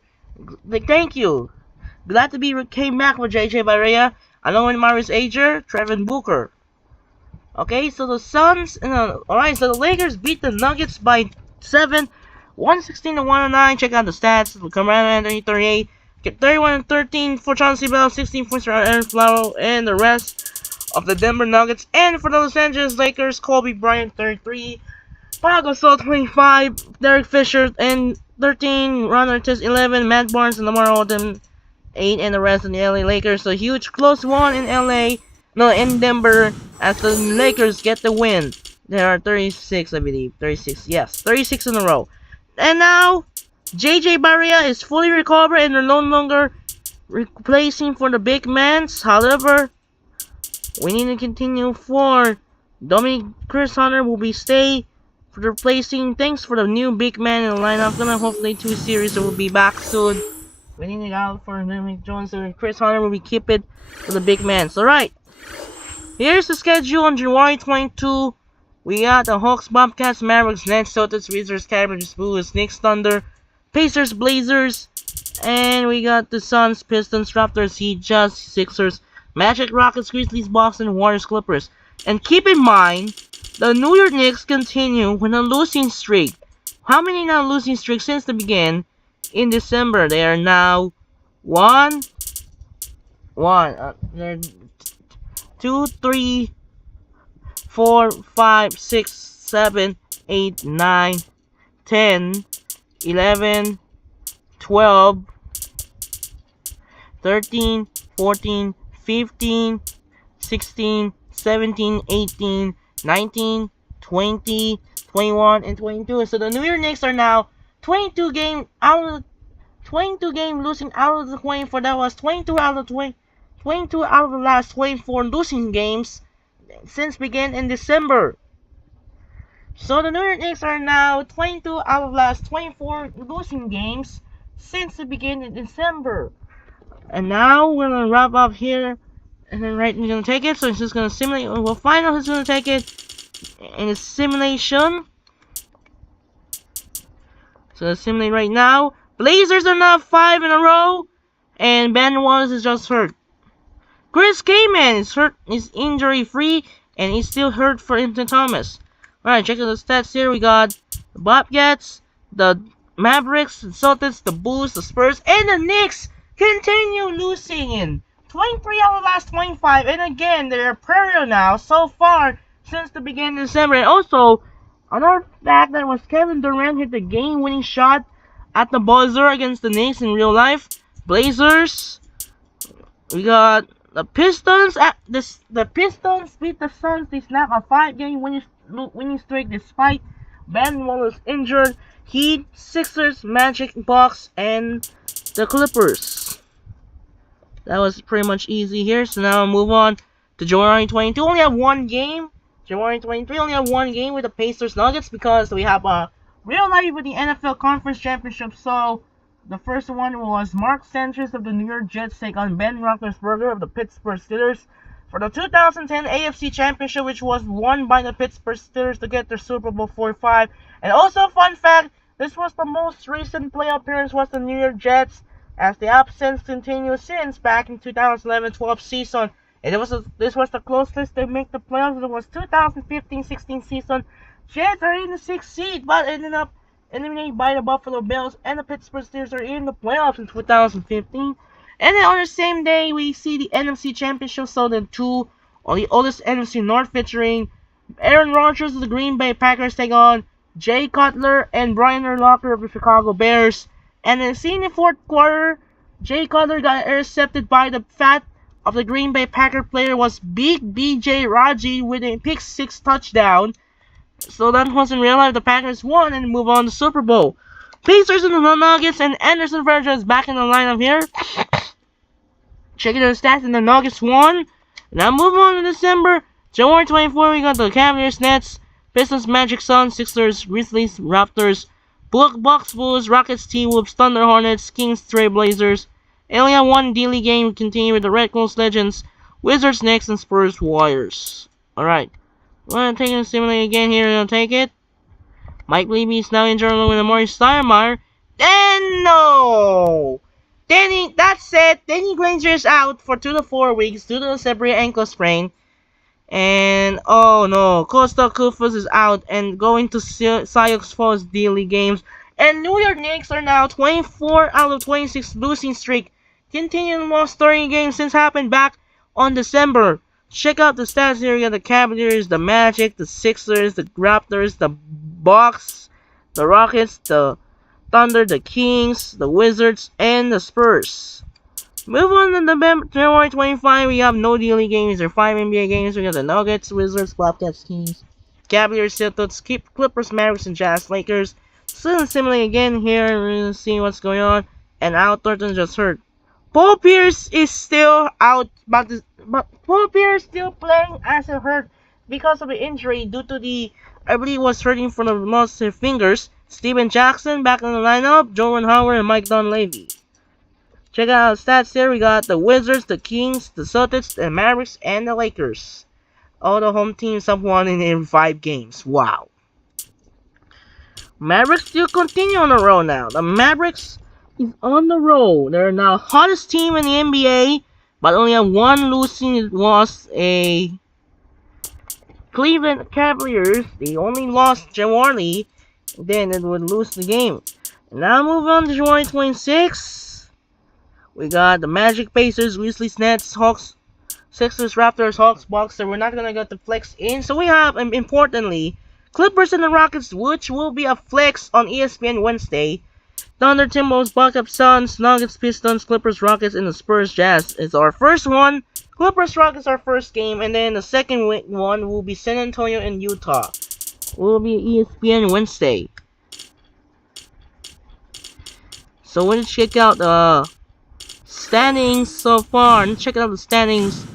Thank you. Glad to be came back with JJ Barea, along with Maurice Ager, Trevin Booker. Okay, so the Suns, alright, so the Lakers beat the Nuggets by 7, 116-109. Check out the stats. Cameron Anthony 38, 31-13 for Chauncey Billups, 16 points for Aaron Flowers, and the rest of the Denver Nuggets. And for the Los Angeles Lakers, Kobe Bryant 33, Pau Gasol 25, Derek Fisher and 13, Ron Artest 11, Matt Barnes and Lamar Odom 8, and the rest of the LA Lakers. So huge close one in in Denver, as the Lakers get the win. There are 36, I believe. 36, yes. 36 in a row. And now, JJ Barea is fully recovered and they're no longer replacing for the big man. However, we need to continue for Chris Hunter will be stay for the replacing. Thanks for the new big man in the lineup. Gonna hopefully 2 series will be back soon. We need to out for Dominic Jones and Chris Hunter will be keep it for the big man. So right. Here's the schedule on January 22. We got the Hawks, Bobcats, Mavericks, Nets, Celtics, Wizards, Cavaliers, Bulls, Knicks, Thunder, Pacers, Blazers, and we got the Suns, Pistons, Raptors, Heat, Jazz, Sixers, Magic, Rockets, Grizzlies, Boston, Warriors, Clippers. And keep in mind, the New York Knicks continue with a losing streak. How many now losing streaks since the beginning? In December, they are now they're 2, 3, 4, 5, 6, 7, 8, 9, 10, 11, 12, 13, 14, 15, 16, 17, 18, 19, 20, 21, and 22. So the New York Knicks are now 22 game losing out of the 24. That was 22 out of the last 24 losing games since began in December. So the New York Knicks are now 22 out of the last 24 losing games since it began in December. And now we're gonna wrap up here, and then we're gonna take it. So it's just gonna simulate. We'll find out who's gonna take it in a simulation. So let's simulate right now. Blazers are now 5 in a row, and Ben Wallace is just hurt. Chris Kaman is hurt, is injury free, and he's still hurt for Anthony Thomas. Alright, check out the stats here. We got the Bobcats, the Mavericks, the Celtics, the Bulls, the Spurs, and the Knicks continue losing in 23 out of the last 25. And again, they're perennial now so far since the beginning of December. And also, another fact that was Kevin Durant hit the game-winning shot at the buzzer against the Knicks in real life. Blazers. We got the Pistons. The Pistons beat the Suns. They snap a 5-game winning streak despite Ben Wallace injured. Heat, Sixers, Magic, Bucks, and the Clippers. That was pretty much easy here. So now I'll move on to January 22. Only have one game. January 23 only have one game with the Pacers Nuggets because we have a real life with the NFL Conference Championship. So the first one was Mark Sanchez of the New York Jets take on Ben Roethlisberger of the Pittsburgh Steelers for the 2010 AFC Championship, which was won by the Pittsburgh Steelers to get their Super Bowl 45. And also, fun fact, this was the most recent playoff appearance was the New York Jets, as the absence continues since back in 2011-12 season. And this was the closest they make the playoffs. It was 2015-16 season. Jets are in the 6th seed, but ended up eliminated by the Buffalo Bills, and the Pittsburgh Steelers are in the playoffs in 2015. And then on the same day, we see the NFC Championship, so the oldest NFC North, featuring Aaron Rodgers of the Green Bay Packers take on Jay Cutler and Brian Urlacher of the Chicago Bears. And then seeing the fourth quarter, Jay Cutler got intercepted by the fat of the Green Bay Packer player was Big BJ Raji with a pick 6 touchdown. So that was in real life. The Packers won and move on to Super Bowl. Pacers and the Nuggets, and Anderson Varejao is back in the lineup here. Checking the stats, and the Nuggets won. Now move on to December. January 24, we got the Cavaliers, Nets, Pistons, Magic, Suns, Sixers, Grizzlies, Raptors, Bucks, Bulls, Rockets, T-Wolves, Thunder, Hornets, Kings, Trail Blazers, And only have one daily game. Continue with the Red Ghost Legends, Wizards next, and Spurs Warriors. Alright. We're gonna take it simulate again here. We're gonna take it. Mike Levy is now injured along with Amari Steinmeier. Then no! That's it. Danny Granger is out for 2 to 4 weeks due to a severe ankle sprain. And oh no, Costa Kufus is out and going to Sioux Falls daily games. And New York Knicks are now 24 out of 26 losing streak. Continuing lost 30 games since happened back on December. Check out the stats here. You got the Cavaliers, the Magic, the Sixers, the Raptors, the Bucks, the Rockets, the Thunder, the Kings, the Wizards, and the Spurs. Move on to January 25, we have no daily games. There are 5 NBA games. We got the Nuggets, Wizards, Bobcats, Kings, Cavaliers, Celtics, Clippers, Mavericks, and Jazz, Lakers. Still simulating again here. We're going to see what's going on. And Al Thornton just hurt. Paul Pierce is still out. But Paul Pierce still playing as a hurt because of the injury due to the, I believe, was hurting from the lost his fingers. Steven Jackson back in the lineup. Jordan Howard and Mike Dunleavy. Check out the stats here. We got the Wizards, the Kings, the Celtics, the Mavericks, and the Lakers. All the home teams have won in 5 games. Wow. Mavericks still continue on the roll now. The Mavericks is on the roll. They're now hottest team in the NBA, but only have one losing. It was a Cleveland Cavaliers. They only lost January, then it would lose the game. Now move on to January 26. We got the Magic, Pacers, Grizzlies, Nets, Hawks, Sixers, Raptors, Hawks, Bucks. So we're not gonna get the flex in. So we have, importantly, Clippers and the Rockets, which will be a flex on ESPN Wednesday. Thunder, Timberwolves, Bucks, Suns, Nuggets, Pistons, Clippers, Rockets, and the Spurs, Jazz is our first one. Clippers, Rockets our first game, and then the second one will be San Antonio and Utah. Will be ESPN Wednesday. So we'll check out the standings so far. And check out the standings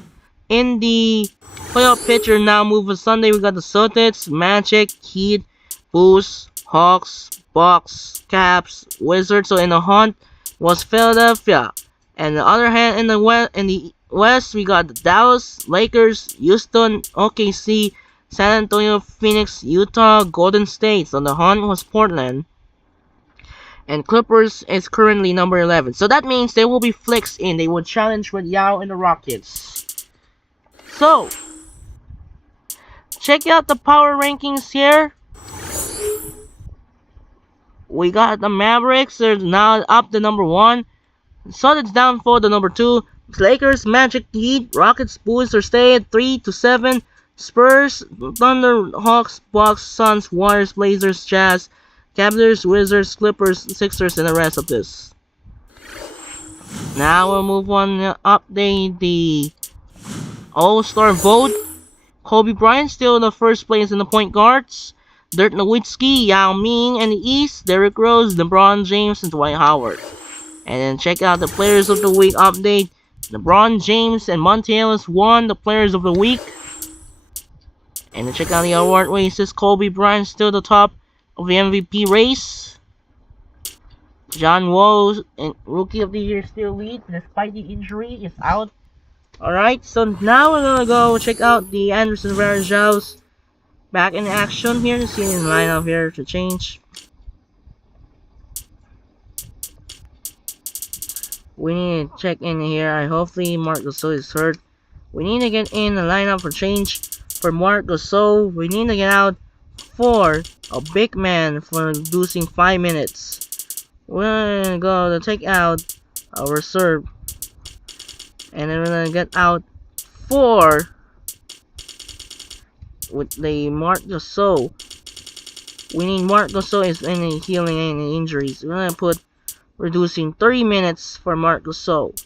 in the playoff picture. Now move on Sunday. We got the Celtics, Magic, Heat, Bulls, Hawks, Bucks, Caps, Wizards. So in the hunt was Philadelphia. And the other hand, in the West, we got the Dallas, Lakers, Houston, OKC, San Antonio, Phoenix, Utah, Golden State. So the hunt was Portland. And Clippers is currently number 11. So that means they will be flexed in. They will challenge with Yao and the Rockets. So, check out the power rankings here. We got the Mavericks. They're now up to number 1. Celtics down for the number 2. Lakers, Magic, Heat, Rockets, Bulls are staying at 3 to 7. Spurs, Thunder, Hawks, Bucks, Suns, Warriors, Blazers, Jazz, Cavaliers, Wizards, Clippers, Sixers, and the rest of this. Now we'll move on to update the All-Star vote. Kobe Bryant still in the first place in the point guards. Dirk Nowitzki, Yao Ming in the East. Derrick Rose, LeBron James, and Dwight Howard. And then check out the Players of the Week update. LeBron James and Monte Ellis won the Players of the Week. And then check out the award races. Kobe Bryant still the top of the MVP race. John Wall, and Rookie of the Year, still lead despite the injury, is out. Alright, so now we're gonna go check out the Anderson Varejão's back in action here. To see his lineup here to change. We need to check in here. Hopefully Marc Gasol is hurt. We need to get in the lineup for change for Marc Gasol. We need to get out for a big man for losing 5 minutes. We're gonna go to take out a reserve. And then we're gonna get out for with the Marc Gasol. We need Marc Gasol is any healing any injuries. We're gonna put reducing 30 minutes for Marc Gasol.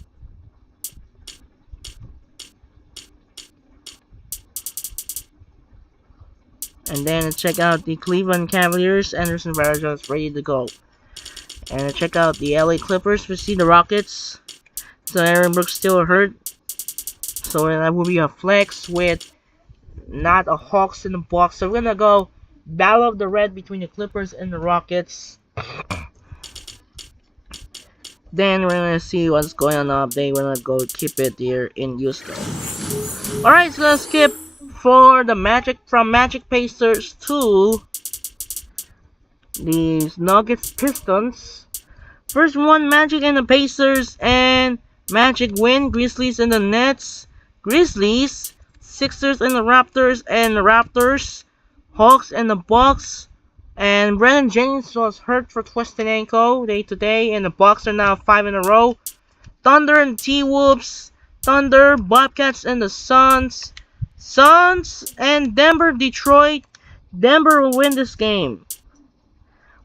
And then check out the Cleveland Cavaliers. Anderson Varejão is ready to go. And check out the LA Clippers. We see the Rockets. So Aaron Brooks still hurt. So that will be a flex with not a Hawks in the box. So we're gonna go battle of the red between the Clippers and the Rockets. Then we're gonna see what's going on update. We're gonna go keep it here in Houston. Alright, so let's skip for the Magic from Magic Pacers to these Nuggets Pistons. First one, Magic and the Pacers, and Magic win. Grizzlies and the Nets. Grizzlies, Sixers and the Raptors, and the Raptors. Hawks and the Bucks. And Brandon Jennings was hurt for twisted ankle day to day, and the Bucks are now 5 in a row. Thunder and T-Wolves. Thunder, Bobcats and the Suns. Suns and Denver, Detroit. Denver will win this game.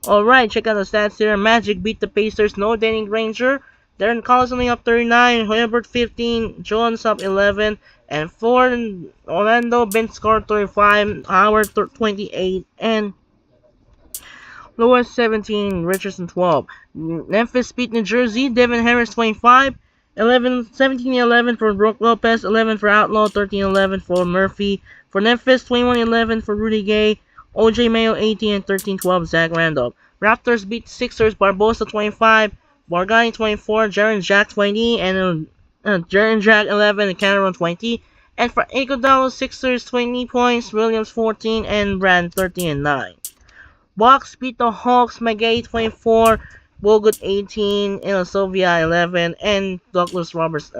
Alright, check out the stats here. Magic beat the Pacers, no Danny Granger. Darren Collison up 39, Herbert 15, Jones up 11, and for Orlando, Ben scored 35, Howard 28, and Lewis 17, Richardson 12. Memphis beat New Jersey, Devin Harris 25, 17-11 for Brook Lopez, 11 for Outlaw, 13-11 for Murphy. For Memphis, 21-11 for Rudy Gay, OJ Mayo 18, and 13-12 Zach Randolph. Raptors beat Sixers, Barbosa 25, Bargani 24, Jaren Jack 20, and Jaren Jack 11, and Cameron 20. And for Iguodala, Sixers 20 points, Williams 14, and Brand 13 and 9. Bucks beat the Hawks, Magay 24, Bogut 18, Ilasovia 11, and Douglas Roberts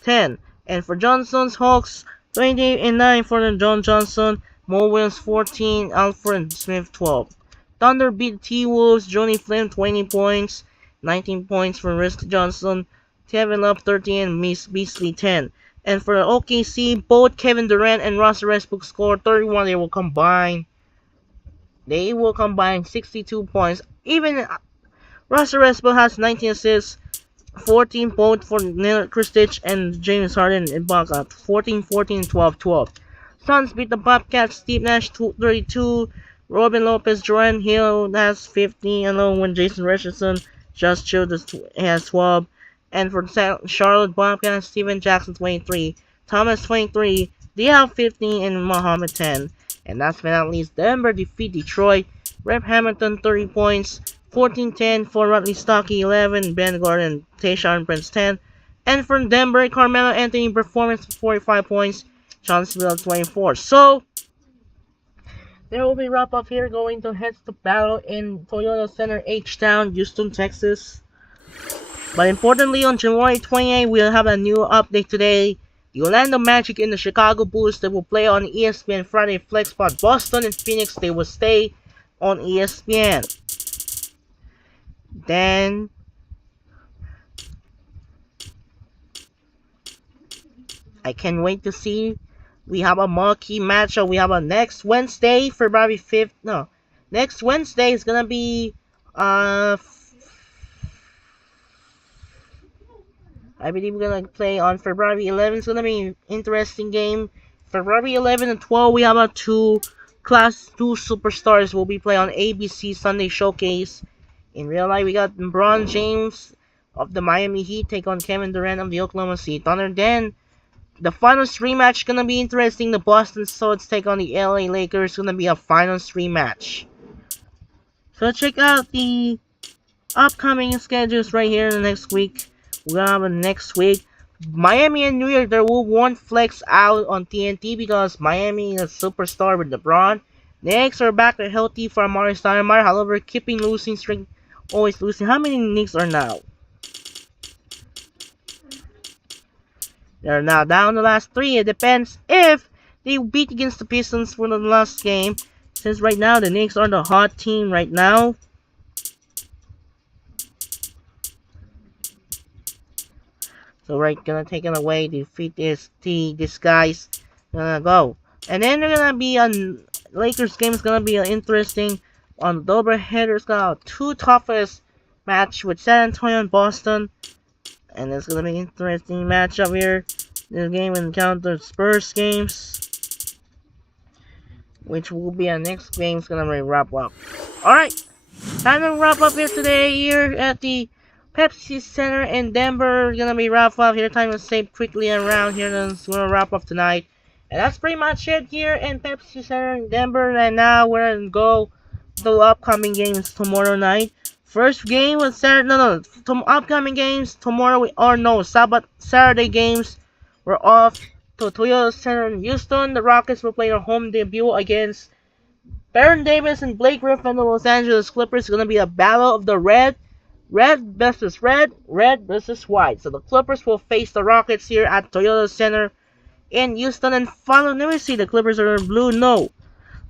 10. And for Johnson's Hawks, 28 and 9 for the John Johnson, Mo Williams 14, Alfred Smith 12. Thunder beat T-Wolves, Johnny Flynn 20 points, 19 points for Risk Johnson, Kevin Love 13, and Miss Beasley 10. And for OKC, both Kevin Durant and Russell Westbrook scored 31. They will combine 62 points. Even Russell Westbrook has 19 assists, 14 points for Neil Kristich and James Harden and Ibaka, 14, 14, 12, 12. Suns beat the Bobcats, Steve Nash 32, Robin Lopez, Jordan Hill has 15, along with Jason Richardson, Just Childers has 12, and for Charlotte Bobcats, Steven Jackson 23, Thomas 23, DL 15, and Muhammad 10. And last but not least, Denver defeat Detroit, Rep Hamilton 30 points, 14-10 for Rodney Stockey 11, Ben Gordon, Tayshaun Prince 10, and for Denver, Carmelo Anthony performance 45 points, Johnsonville 24. So there will be wrap up here going to head to battle in Toyota Center H-Town, Houston, Texas. But importantly, on January 28, we'll have a new update today. The Orlando Magic and the Chicago Bulls, they will play on ESPN Friday Flex Spot. Boston and Phoenix, they will stay on ESPN. Then I can't wait to see. We have a marquee matchup. We have a next Wednesday, February 5th. No, next Wednesday is gonna be I believe we're gonna play on February 11th. It's gonna be an interesting game. February 11 and 12, we have our Class 2 superstars will be playing on ABC Sunday Showcase. In real life, we got LeBron James of the Miami Heat take on Kevin Durant of the Oklahoma City Thunder. Then the finals rematch gonna be interesting. The Boston Celtics take on the LA Lakers. Gonna be a finals rematch. So check out the upcoming schedules right here in the next week. We're gonna have a next week. Miami and New York, there will one flex out on TNT because Miami is a superstar with LeBron. Knicks are back to healthy for Amari Stoudemire. However, keeping losing streak, always losing. How many Knicks are now? They're now down the last 3. It depends if they beat against the Pistons for the last game. Since right now, the Knicks are the hot team right now. So right, gonna take it away, defeat this guy's gonna go. And then they're gonna be on Lakers game is gonna be interesting on doubleheader. It's gonna have 2 toughest match with San Antonio and Boston. And it's gonna be an interesting matchup here. This game encounter Spurs games, which will be our next game. It's gonna be wrap up. Alright, time to wrap up here today here at the Pepsi Center in Denver. We're gonna be wrap up here. Time to say quickly around here. Then we're gonna wrap up tonight. And that's pretty much it here in Pepsi Center in Denver. And now we're gonna go to the upcoming games tomorrow night. First game was Saturday. Upcoming games tomorrow. Saturday games were off to Toyota Center in Houston. The Rockets will play their home debut against Baron Davis and Blake Griffin. The Los Angeles Clippers. It's gonna be a battle of the red versus red versus white. So the Clippers will face the Rockets here at Toyota Center in Houston. And let me see, the Clippers are in blue. No,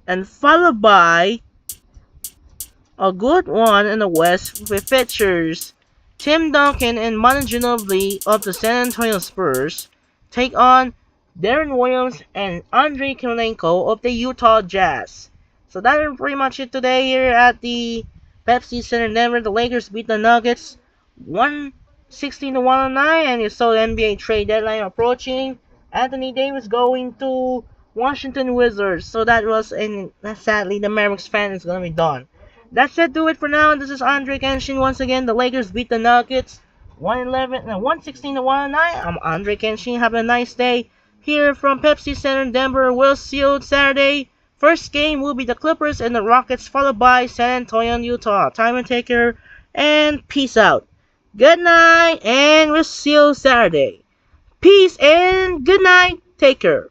and followed by a good one in the West with features Tim Duncan and Manu Ginobili of the San Antonio Spurs take on Darren Williams and Andrei Kirilenko of the Utah Jazz. So that is pretty much it today here at the Pepsi Center in Denver. The Lakers beat the Nuggets 116-109, and you saw the NBA trade deadline approaching. Anthony Davis going to Washington Wizards. So that was, and sadly, the Mavericks fan is gonna be done. That's it. Do it for now. This is Andre Kenshin once again. The Lakers beat the Nuggets 116-109. I'm Andre Kenshin. Have a nice day here from Pepsi Center in Denver. We'll see you Saturday. First game will be the Clippers and the Rockets, followed by San Antonio and Utah. Time and take care, and peace out. Good night, and we'll see you Saturday. Peace and good night. Take care.